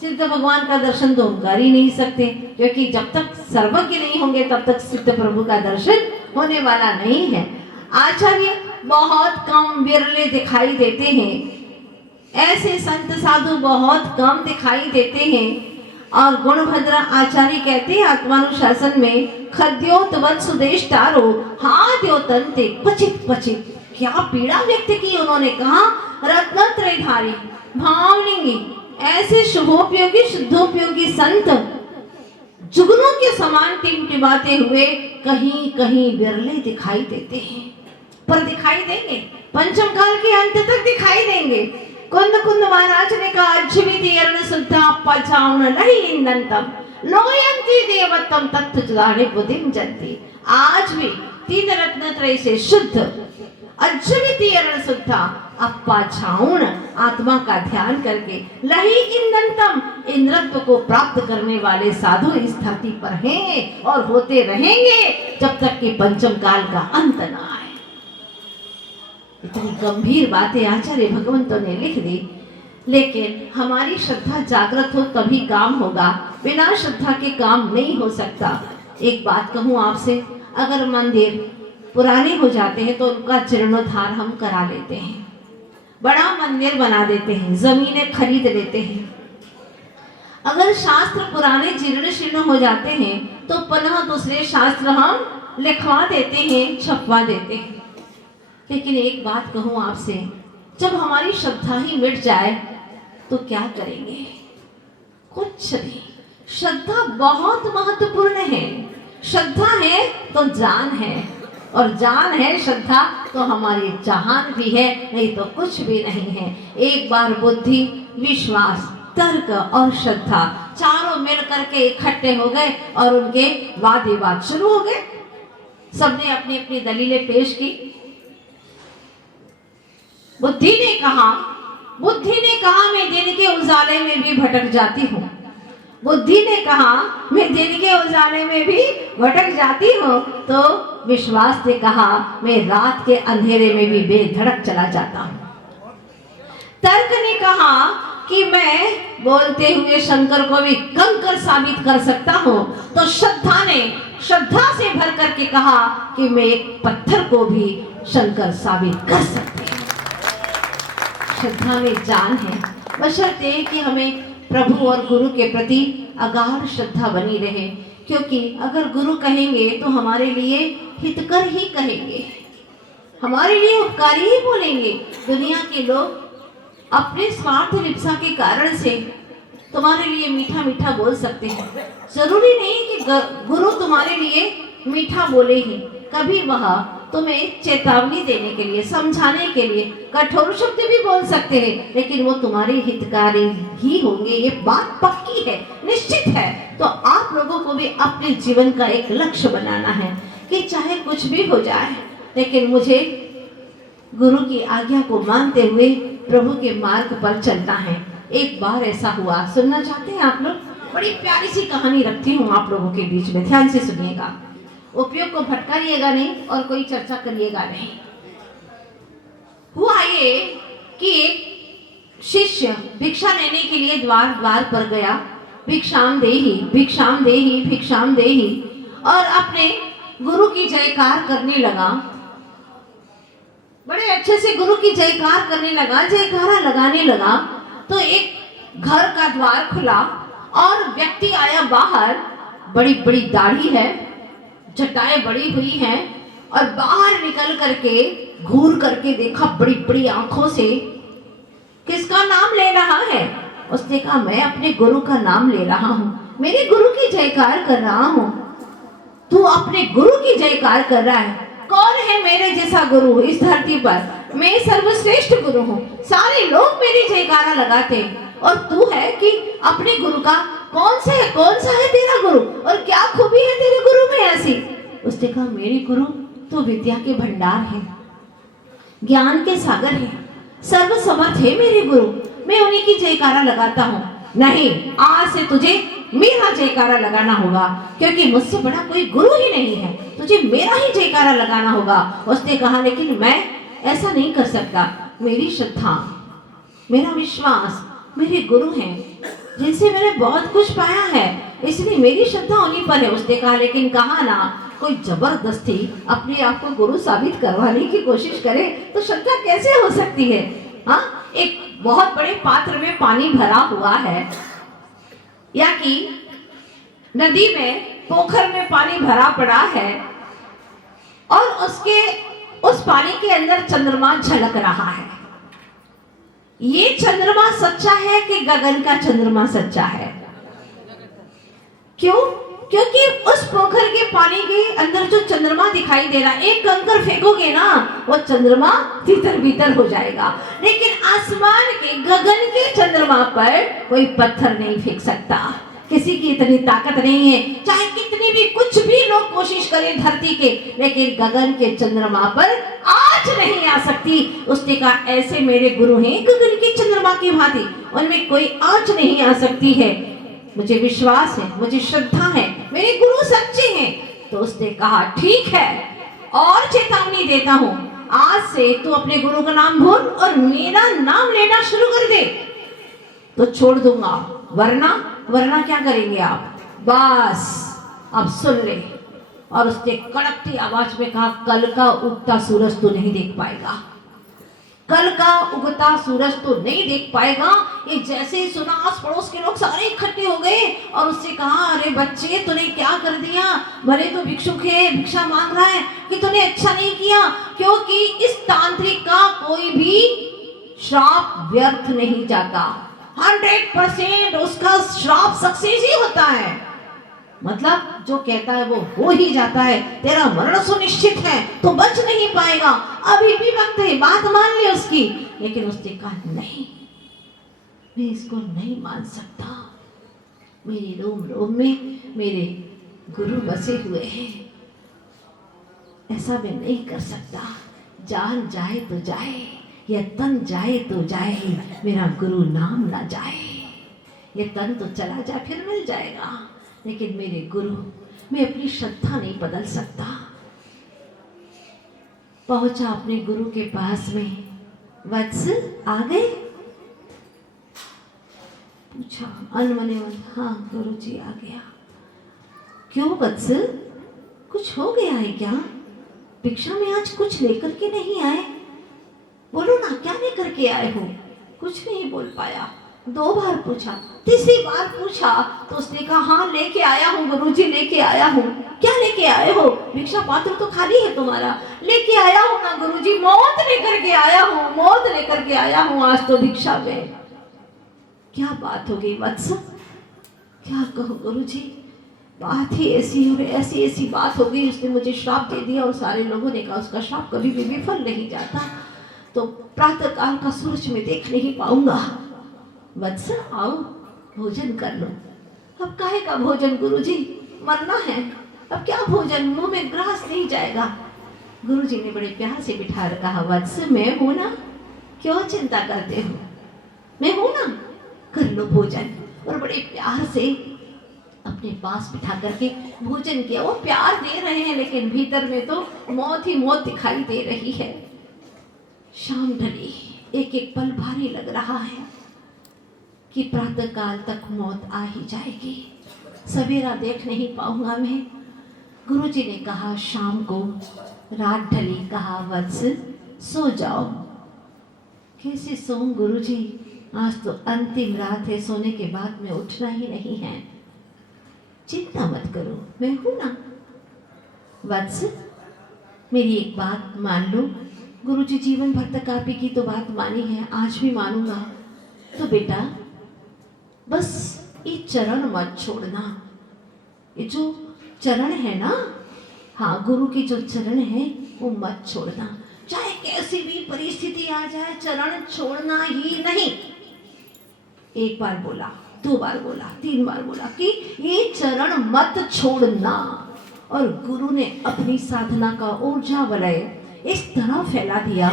सिद्ध भगवान का दर्शन तो हम कर ही नहीं सकते, क्योंकि जब तक सर्वज्ञ नहीं होंगे तब तक सिद्ध प्रभु का दर्शन होने वाला नहीं है। आचार्य बहुत कम विरले दिखाई देते हैं, ऐसे संत साधु बहुत कम दिखाई देते हैं। और गुणभद्र आचार्य कहते हैं आत्मानुशासन में, खद्योत वत्सुदेष्टारो हाद्योतंते पचित पचित। क्या पीड़ा व्यक्त की उन्होंने कहा, रत्नत्रयधारी भावलिंगी, ऐसे शुभोपयोगी शुद्धोपयोगी संत जुगनों के समान टिमटिमाते हुए कहीं कहीं विरले दिखाई देते हैं, पर दिखाई देंगे, पंचम काल के अंत तक दिखाई देंगे। कुंद कुंद महाराज ने कहा, जीवित अर्ण शुद्धा पचाउन नहीं इंदंतम लोयंती देवत्तम तत्व जाने बुद्धिम जंती। आज भी 3 रत्न त्रय से शुद्ध अज्जीवित अर्ण शुद्धा अप्पा छाउन आत्मा का ध्यान करके लही इंदंतम इंद्रत्व को प्राप्त करने वाले साधु इस धरती पर हैं और होते रहेंगे जब तक कि पंचम काल का अंत न आए। इतनी गंभीर बातें आचार्य भगवंतों ने लिख दी, लेकिन हमारी श्रद्धा जागृत हो तभी काम होगा, बिना श्रद्धा के काम नहीं हो सकता। एक बात कहूं आपसे, अगर मंदिर पुराने हो जाते हैं तो उनका जीर्णोद्धार हम करा लेते हैं, बड़ा मंदिर बना देते हैं, जमीनें खरीद लेते हैं। अगर शास्त्र पुराने जीर्ण शीर्ण हो जाते हैं तो पुनः दूसरे शास्त्र हम लिखवा देते हैं, छपवा देते हैं। लेकिन एक बात कहूं आपसे, जब हमारी श्रद्धा ही मिट जाए तो क्या करेंगे? कुछ नहीं। श्रद्धा बहुत महत्वपूर्ण है। श्रद्धा है तो जान है, और जान है श्रद्धा तो हमारी जहान भी है, नहीं तो कुछ भी नहीं है। एक बार बुद्धि, विश्वास, तर्क और श्रद्धा चारों मिल करके इकट्ठे हो गए और उनके वाद विवाद शुरू हो गए। सबने अपनी अपनी दलीलें पेश की। बुद्धि ने कहा मैं दिन के उजाले में भी भटक जाती हूँ। बुद्धि ने कहा मैं दिन के उजाले में भी भटक जाती हूँ। तो विश्वास ने कहा मैं रात के अंधेरे में भी बेधड़क चला जाता हूँ। तर्क ने कहा कि मैं बोलते हुए शंकर को भी कंकर साबित कर सकता हूँ। तो श्रद्धा ने श्रद्धा से भर करके कहा कि मैं एक पत्थर को भी शंकर साबित कर सकती हूँ। श्रद्धा में जान है, बशर्ते कि हमें प्रभु और गुरु के प्रति अगाध श्रद्धा बनी रहे, क्योंकि अगर गुरु कहेंगे तो हमारे लिए हितकर ही कहेंगे, हमारे लिए उपकारी ही बोलेंगे। दुनिया के लोग अपने स्वार्थ लिप्सा के कारण से तुम्हारे लिए मीठा मीठा बोल सकते हैं। जरूरी नहीं कि गुरु तुम्हारे लिए मीठा बोले ही, कभी वह तुम्हें चेतावनी देने के लिए, समझाने के लिए कठोर शब्द भी बोल सकते हैं, लेकिन वो तुम्हारे हितकारी ही होंगे, ये बात पक्की है, निश्चित है। तो आप लोगों को भी अपने जीवन का एक लक्ष्य बनाना है कि चाहे कुछ भी हो जाए, लेकिन मुझे गुरु की आज्ञा को मानते हुए प्रभु के मार्ग पर चलना है। एक बार ऐसा हुआ, सुनना चाहते हैं आप लोग? बड़ी प्यारी सी कहानी रखती हूँ आप लोगों के बीच में, ध्यान से सुनिएगा। उपयोग को भटकाइएगा नहीं और कोई चर्चा करिएगा नहीं। हुआ ये कि एक शिष्य भिक्षा लेने के लिए द्वार द्वार पर गया, भिक्षाम देहि भिक्षाम देहि भिक्षाम देहि, और अपने गुरु की जयकार करने लगा। बड़े अच्छे से गुरु की जयकार करने लगा, जयकारा लगाने लगा। तो एक घर का द्वार खुला और व्यक्ति आया बाहर, बड़ी बड़ी दाढ़ी है, जटाएं बड़ी हुई हैं, और बाहर निकल करके घूर करके देखा बड़ी बड़ी आंखों से, किसका नाम ले रहा है? उसने कहा मैं अपने गुरु का नाम ले रहा हूँ, मेरे गुरु की जयकार कर रहा हूँ। तू अपने गुरु की जयकार कर रहा है? कौन है मेरे जैसा गुरु इस धरती पर? मैं सर्वश्रेष्ठ गुरु हूँ, सारे लोग मेरी जयकारा लगाते हैं, और तू है कि अपने गुरु का कौन सा है तेरा गुरु, और क्या खूबी है तेरे गुरु में ऐसी? उसने कहा मेरे गुरु तो विद्या के भंडार है, ज्ञान के सागर है, सर्वसमर्थ है मेरे गुरु, मैं उन्हीं की जयकारा लगाता हूँ। नहीं, आज से तुझे मेरा जयकारा लगाना होगा, क्योंकि मुझसे बड़ा कोई गुरु ही नहीं है, तुझे मेरा ही जयकारा लगाना होगा। उसने कहा लेकिन मैं ऐसा नहीं कर सकता, मेरी श्रद्धा, मेरा विश्वास मेरे गुरु हैं जिनसे मैंने बहुत कुछ पाया है, इसलिए मेरी श्रद्धा उन्हीं पर है। उसने कहा लेकिन कहा ना, कोई जबरदस्ती अपने आप को गुरु साबित करवाने की कोशिश करे तो श्रद्धा कैसे हो सकती है? हाँ, एक बहुत बड़े पात्र में पानी भरा हुआ है, या कि नदी में, पोखर में पानी भरा पड़ा है, और उस पानी के अंदर चंद्रमा झलक रहा है। ये चंद्रमा सच्चा है कि गगन का चंद्रमा सच्चा है? क्यों? क्योंकि उस पोखर के पानी के अंदर जो चंद्रमा दिखाई दे रहा है, एक कंकर फेंकोगे ना, वो चंद्रमा तितर बितर हो जाएगा, लेकिन आसमान के, गगन के चंद्रमा पर कोई पत्थर नहीं फेंक सकता। किसी की इतनी ताकत नहीं है, चाहे कितनी भी कुछ भी लोग कोशिश करें धरती के, लेकिन गगन के चंद्रमा पर आँच नहीं आ सकती। उसने कहा ऐसे मेरे गुरु हैं गगन के चंद्रमा की भांति, उनमें कोई आँच नहीं आ सकती है। मुझे विश्वास है, मुझे श्रद्धा है, मेरे गुरु सच्चे हैं। तो उसने कहा ठीक है, और चेतावनी देता हूँ, आज से तू अपने गुरु का नाम भूल और मेरा नाम लेना शुरू कर दे तो छोड़ दूंगा, वरना क्या करेंगे आप? बस अब सुन ले। और उसने कड़कती आवाज में कहा कल का उगता सूरज तो नहीं देख पाएगा, कल का उगता सूरज तो नहीं देख पाएगा। ये जैसे ही सुना, आस पड़ोस के लोग सारे इकट्ठे हो गए और उससे कहा अरे बच्चे तूने क्या कर दिया, भले तो भिक्षुक है, भिक्षा मांग रहा है, कि तूने अच्छा नहीं किया, क्योंकि इस तांत्रिक का कोई भी श्राप व्यर्थ नहीं जाता, 100% उसका श्राप सक्सेस ही होता है। मतलब जो कहता है वो हो ही जाता है, तेरा मरण सुनिश्चित है, तो बच नहीं पाएगा। अभी भी वक्त है, बात मान ली उसकी। लेकिन उसने कहा नहीं, मैं इसको नहीं मान सकता, मेरी रोम रोम में मेरे गुरु बसे हुए हैं, ऐसा मैं नहीं कर सकता। जान जाए तो जाए या तन जाए तो जाए, मेरा गुरु नाम ना जाए। ये तन तो चला जाए फिर मिल जाएगा, लेकिन मेरे गुरु, मैं अपनी श्रद्धा नहीं बदल सकता। पहुंचा अपने गुरु के पास में, वत्स आ गए? पूछा अनमने मन, हाँ गुरु जी आ गया। क्यों वत्स, कुछ हो गया है क्या? भिक्षा में आज कुछ लेकर के नहीं आए? बोलो ना, क्या लेकर के आए हो? कुछ नहीं बोल पाया। 2 बार पूछा, तीसरी बार पूछा तो उसने कहा हाँ लेके आया हूँ गुरुजी, लेके आया हूँ। क्या लेके आए हो? भिक्षा पात्र तो खाली है तुम्हारा। लेके आया हूँ ना गुरुजी, मौत लेकर के आया हूँ, मौत लेकर के आया हूँ आज तो भिक्षा में। क्या बात हो गई वत्स? क्या कहूँ गुरुजी, बात ही ऐसी हो गई, ऐसी ऐसी बात हो गई। उसने मुझे श्राप दे दिया और सारे लोगों ने कहा उसका श्राप कभी भी विफल नहीं जाता, तो प्रातः काल का सूरज में देख नहीं पाऊंगा। वत्स आओ भोजन कर लो। अब काहे का भोजन गुरुजी, मरना है, अब क्या भोजन, मुंह में ग्रास नहीं जाएगा। गुरुजी ने बड़े प्यार से बिठा कर कहा, वत्स मैं हूं ना, क्यों चिंता करते हो, मैं हूं ना, कर लो भोजन। और बड़े प्यार से अपने पास बिठा करके भोजन किया। वो प्यार दे रहे हैं लेकिन भीतर में तो मौत ही मौत दिखाई दे रही है। शाम ढली, एक एक पल भारी लग रहा है कि प्रातः काल तक मौत आ ही जाएगी, सवेरा देख नहीं पाऊंगा मैं। गुरुजी ने कहा शाम को, रात ढली, कहा वत्स सो जाओ। कैसे सोऊं गुरुजी, आज तो अंतिम रात है, सोने के बाद में उठना ही नहीं है। चिंता मत करो, मैं हूं ना। वत्स मेरी एक बात मान लो, गुरुजी जीवन भर तक आप ही की तो बात मानी है, आज भी मानूंगा। तो बेटा बस ये चरण मत छोड़ना, ये जो चरण है ना, हाँ गुरु के जो चरण है वो मत छोड़ना, चाहे कैसी भी परिस्थिति आ जाए, चरण छोड़ना ही नहीं। एक बार बोला, दो बार बोला, तीन बार बोला कि ये चरण मत छोड़ना। और गुरु ने अपनी साधना का ऊर्जा वलय इस तरह फैला दिया।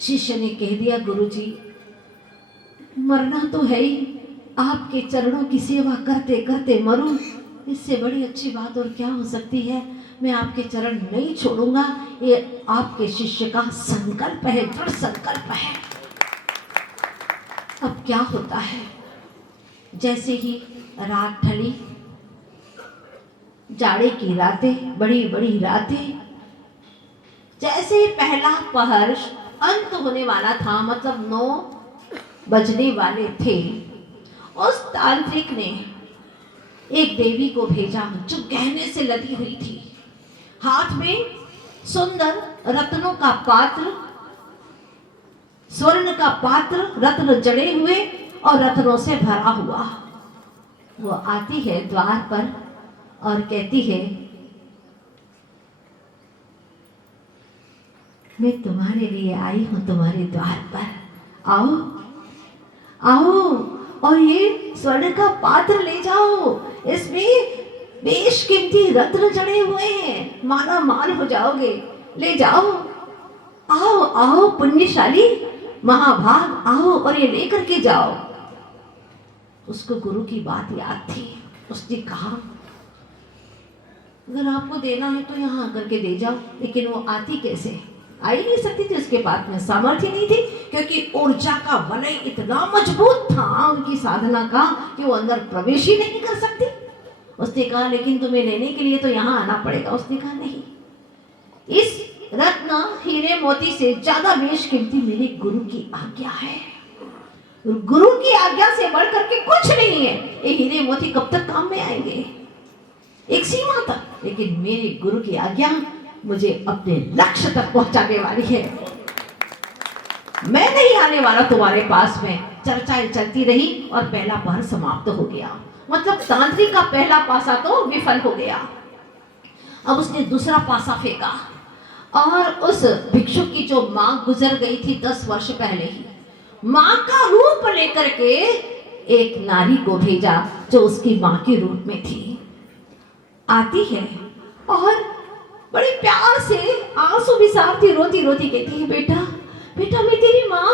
शिष्य ने कह दिया, गुरुजी मरना तो है ही, आपके चरणों की सेवा करते करते मरूं, इससे बड़ी अच्छी बात और क्या हो सकती है। मैं आपके चरण नहीं छोड़ूंगा, ये आपके शिष्य का संकल्प है, दृढ़ संकल्प है। अब क्या होता है, जैसे ही रात ढली, जाड़े की रातें, बड़ी बड़ी रातें, जैसे ही पहला पहर अंत होने वाला था, मतलब 9 बजने वाले थे, उस तांत्रिक ने एक देवी को भेजा जो गहने से लदी हुई थी, हाथ में सुंदर रत्नों का पात्र, स्वर्ण का पात्र, रत्न जड़े हुए और रत्नों से भरा हुआ। वो आती है द्वार पर और कहती है, मैं तुम्हारे लिए आई हूं, तुम्हारे द्वार पर आओ आओ और ये स्वर्ण का पात्र ले जाओ, इसमें बेशकीमती रत्न जड़े हुए हैं, माला माल हो जाओगे, ले जाओ, आओ आओ पुण्यशाली महाभाग, आओ और ये लेकर के जाओ। उसको गुरु की बात याद थी, उसने कहा अगर आपको देना है तो यहाँ आकर के दे जाओ। लेकिन वो आती कैसे, आ ही नहीं सकती थी, उसके पास में सामर्थ्य नहीं थी, क्योंकि ऊर्जा का वलय इतना मजबूत था उनकी साधना का कि वो अंदर प्रवेश ही नहीं कर सकती। उसने कहा लेकिन तुम्हें लेने के लिए तो यहाँ आना पड़ेगा। उसने कहा नहीं, इस रत्न हीरे मोती से ज्यादा बेशकीमती मेरे गुरु की आज्ञा है, गुरु की आज्ञा से बढ़ करके कुछ नहीं है। ये हीरे मोती कब तक काम में आएंगे, एक सीमा तक, लेकिन मेरे गुरु की आज्ञा मुझे अपने लक्ष्य तक पहुंचाने वाली है। मैं नहीं आने वाला तुम्हारे पास में। चर्चाएं चलती रही और पहला पहर समाप्त हो गया, मतलब तांत्रिक का पहला पासा तो विफल हो गया। अब उसने दूसरा पासा फेंका और उस भिक्षु की जो मां गुजर गई थी 10 वर्ष पहले ही, मां का रूप लेकर के एक नारी को भेजा जो उसकी मां के रूप में थी। आती है और बड़े प्यार से आंसू बिसारती, रोती रोती कहती है, बेटा बेटा मैं तेरी माँ,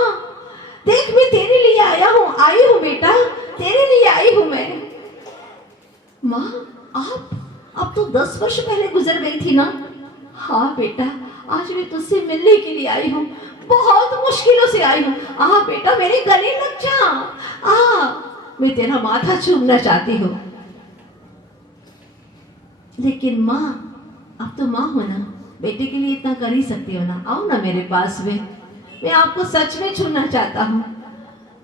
देख मैं तेरे लिए आई हूँ बेटा, तेरे लिए आई हूँ मैं। माँ आप तो 10 वर्ष पहले गुजर गई थी ना। हाँ बेटा, आज मैं तुझसे मिलने के लिए आई हूँ, बहुत मुश्किलों से आई हूँ। बेटा मेरे गले लग जा, मैं तेरा माथा चूमना चाहती हूँ। लेकिन माँ अब तो माँ हो ना, बेटे के लिए इतना कर ही सकती हो ना, आओ ना मेरे पास में, मैं आपको सच में छूना चाहता हूँ,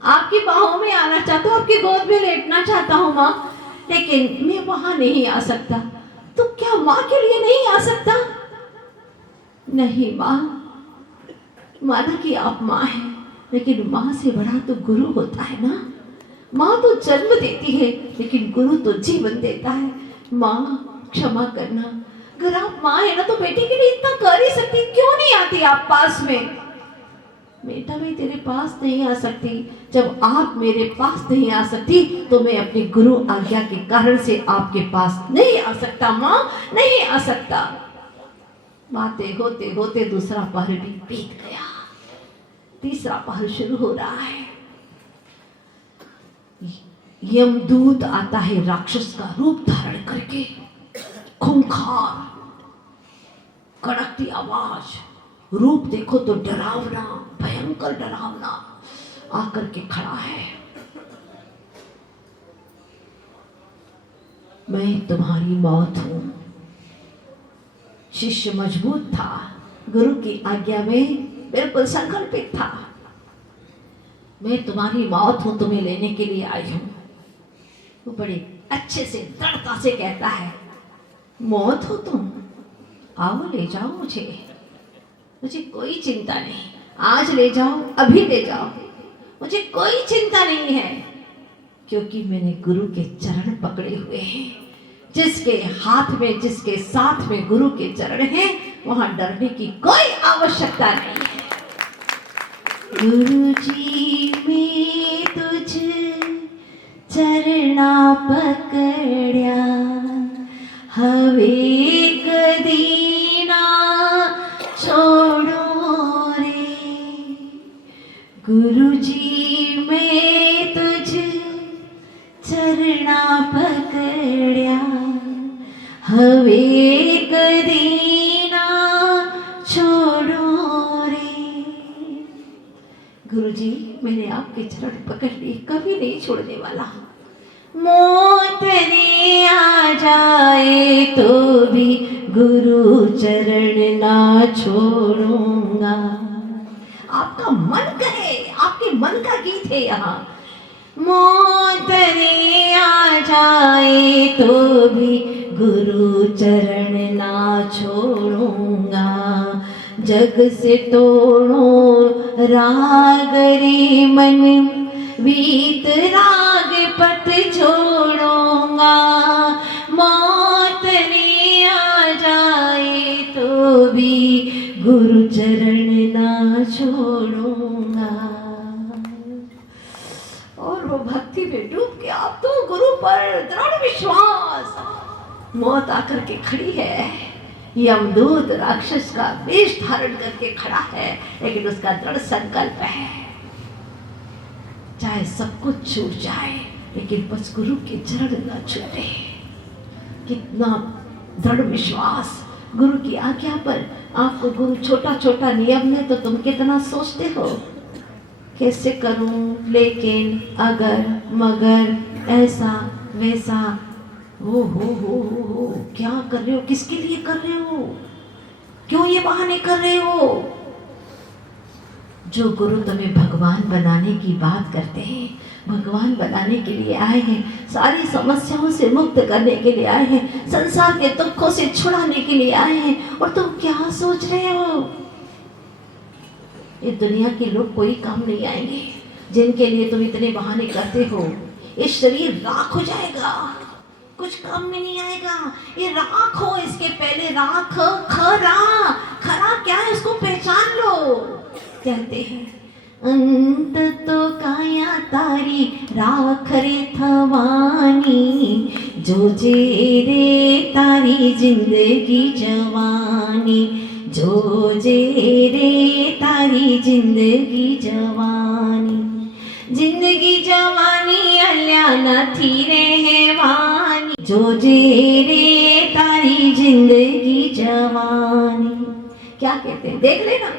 आपकी बाहों में आना चाहता हूँ, आपकी गोद में लेटना चाहता हूँ माँ, लेकिन मैं वहां नहीं आ सकता। तो क्या माँ के लिए नहीं आ सकता? नहीं माँ, माना कि आप माँ हैं, लेकिन माँ से बड़ा तो गुरु होता है ना। माँ तो जन्म देती है लेकिन गुरु तो जीवन देता है। माँ क्षमा करना, अगर आप माँ है ना तो बेटे के लिए इतना कर ही सकती, क्यों नहीं आती आप पास में? बेटा मैं तेरे पास नहीं आ सकती, जब आप मेरे पास नहीं आ सकती तो मैं अपने गुरु आज्ञा के कारण से आपके पास नहीं आ सकता माँ, नहीं आ सकता। बातें होते होते दूसरा पहर भी बीत गया, तीसरा पहर शुरू हो रहा है। यमदूत आता है राक्षस का रूप धारण करके, खूंखार, कड़कती आवाज, रूप देखो तो डरावना, भयंकर डरावना आकर के खड़ा है। मैं तुम्हारी मौत हूं। शिष्य मजबूत था, गुरु की आज्ञा में बिल्कुल संकल्पित था। मैं तुम्हारी मौत हूं, तुम्हें लेने के लिए आई हूं। वो बड़े अच्छे से दृढ़ता से कहता है, मौत हो तुम, आओ ले जाओ मुझे कोई चिंता नहीं, आज ले जाओ, अभी ले जाओ, मुझे कोई चिंता नहीं है, क्योंकि मैंने गुरु के चरण पकड़े हुए हैं। जिसके हाथ में, जिसके साथ में गुरु के चरण हैं, वहां डरने की कोई आवश्यकता नहीं है। गुरु जी में तुझ चरणा पकड़्या, हवे कदी ना छोड़ो रे। गुरु जी में तुझ चरणा पकड़्या, हवे कदी ना छोड़ो रे। गुरु जी मैंने आपके चरण पकड़ लिए, कभी नहीं छोड़ने वाला। मौत ने आ जाए तो भी गुरु चरण ना छोड़ूंगा। आपका मन करे, आपके मन का गीत है यहाँ। मौत ने आ जाए तो भी गुरु चरण ना छोड़ूंगा। जग से तोड़ो राग रे मन, वीत राग पत छोड़ूंगा। मौत ने आ जाए तो भी गुरु चरण ना छोड़ूंगा। और वो भक्ति में डूब के आप तो गुरु पर दृढ़ विश्वास, मौत आकर के खड़ी है। यमदूत राक्षस का वेश धारण करके खड़ा है, लेकिन उसका दृढ़ संकल्प है, चाहे सब कुछ छूट जाए लेकिन बस गुरु के चरण न छूटे। कितना दृढ़ विश्वास गुरु की आज्ञा पर। आपको गुरु छोटा छोटा नियम है तो तुम कितना सोचते हो, कैसे करूं, लेकिन, अगर, मगर, ऐसा वैसा, हो, क्या कर रहे हो, किसके लिए कर रहे हो, क्यों ये बहाने कर रहे हो? जो गुरु तुम्हें भगवान बनाने की बात करते हैं, भगवान बनाने के लिए आए हैं, सारी समस्याओं से मुक्त करने के लिए आए हैं, संसार के दुखों से छुड़ाने के लिए आए हैं, और तुम क्या सोच रहे हो? ये दुनिया के लोग कोई काम नहीं आएंगे जिनके लिए तुम इतने बहाने करते हो। ये शरीर राख हो जाएगा, कुछ काम में नहीं आएगा। ये राख हो, इसके पहले राख, खरा क्या है उसको पहचान लो। कहते हैं अंत तो काया तारी राख रे थवानी, जो जे रे तारी जिंदगी जवानी, जो जे रे तारी जिंदगी जवानी। जिंदगी जवानी अल्या नथी रहवानी, जो जे रे तारी जिंदगी जवानी। क्या कहते हैं, देख लेना,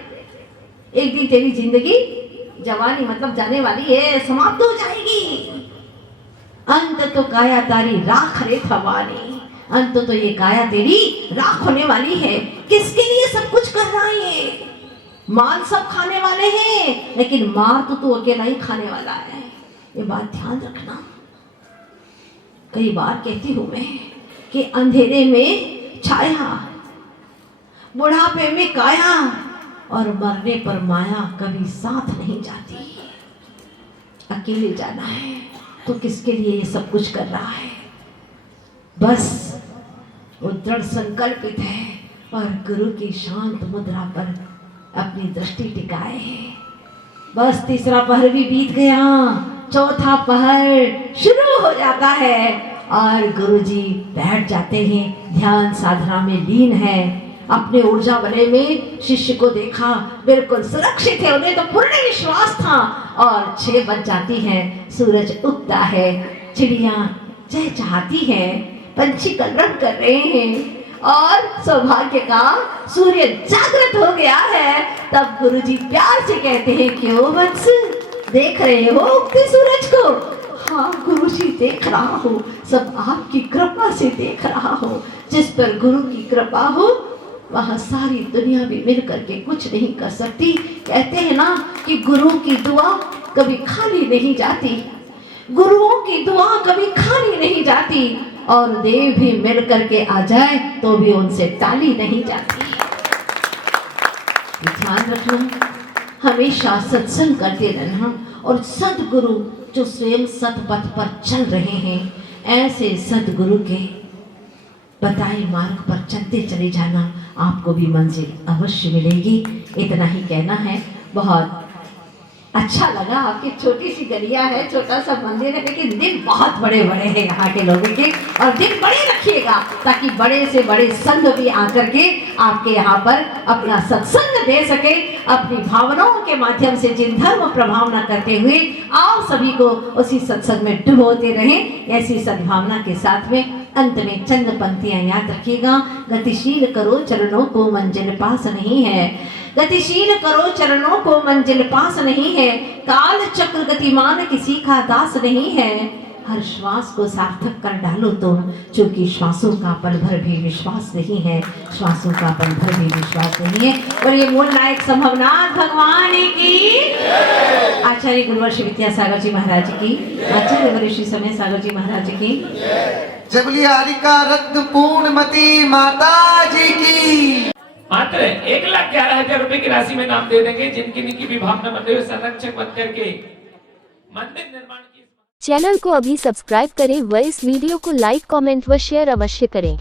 एक दिन तेरी जिंदगी जवानी मतलब जाने वाली है, समाप्त हो जाएगी। अंत तो काया तारी राख रे थवानी, अंत तो ये काया तेरी राख होने वाली है। किसके लिए सब कुछ कर रहा है? माल सब खाने वाले हैं, लेकिन मार तो तू अकेला ही खाने वाला है। ये बात ध्यान रखना। कई बार कहती हूं मैं कि अंधेरे में छाया, बुढ़ापे में काया, और मरने पर माया कभी साथ नहीं जाती। अकेले जाना है, तो किसके लिए ये सब कुछ कर रहा है? बस वो दृढ़ संकल्पित है और गुरु की शांत मुद्रा पर अपनी दृष्टि टिकाए है। बस तीसरा पहर भी बीत गया, चौथा पहर शुरू हो जाता है और गुरुजी बैठ जाते हैं, ध्यान साधना में लीन है। अपने ऊर्जा वलय में शिष्य को देखा, बिल्कुल सुरक्षित है, उन्हें तो पूर्ण विश्वास था। और 6 बज जाती है, सूरज उगता है, चिड़िया चहचहाती है, पंछी कलरव कर रहे हैं और सौभाग्य का सूर्य जागृत हो गया है। तब गुरुजी प्यार से कहते हैं, क्यों वत्स, देख रहे हो उगते सूरज को? हाँ गुरुजी, देख रहा हूँ, सब आपकी कृपा से देख रहा हूँ। जिस पर गुरु की कृपा हो वहाँ सारी दुनिया भी मिल करके कुछ नहीं कर सकती। कहते हैं ना कि गुरु की दुआ कभी खाली नहीं जाती, गुरुओं की दुआ कभी खाली नहीं जाती, और देव भी मिल करके आ जाए तो भी उनसे टाली नहीं जाती। ध्यान रखना, हमेशा सत्संग करते रहना, और सदगुरु जो स्वयं सतपथ पर चल रहे हैं, ऐसे सदगुरु के बताए मार्ग पर चलते चले जाना, आपको भी मंजिल अवश्य मिलेगी। इतना ही कहना है। बहुत अच्छा लगा, आपकी छोटी सी गलिया है, छोटा सा मंदिर है, लेकिन दिल बहुत बड़े बड़े हैं यहाँ के लोगों के, और दिल बड़े रखिएगा ताकि बड़े से बड़े संघ भी आकर के आपके यहाँ पर अपना सत्संग दे सके। अपनी भावनाओं के माध्यम से जिन धर्म प्रभावना करते हुए आप सभी को उसी सत्संग में डुबोते रहें। ऐसी सद्भावना के साथ में अंत में चंद पंक्तियां याद रखिएगा। गतिशील करो चरणों को, मंजिल पास नहीं है। गतिशील करो चरणों को, मंजिल पास नहीं है। काल चक्र गतिमान किसी का दास नहीं है। हर श्वास को सार्थक कर डालो तुम, क्योंकि श्वासों का पल भर भी विश्वास नहीं है, श्वासों का पल भर भी विश्वास नहीं है। और ये मूल नायक संभवनाथ भगवान की, आचार्य गुरुवर्षि विद्यासागर जी महाराज की, आचार्य गुरुवर्षि समय सागर जी महाराज की, जबलियारिका रत्न पूर्णमती माता जी की। मात्र 1,11,000 रुपए की राशि में नाम दे देंगे जिनकी निकी भी भावना मंदिर संरक्षक बन करके मंदिर निर्माण की। चैनल को अभी सब्सक्राइब करें व इस वीडियो को लाइक, कमेंट व शेयर अवश्य करें।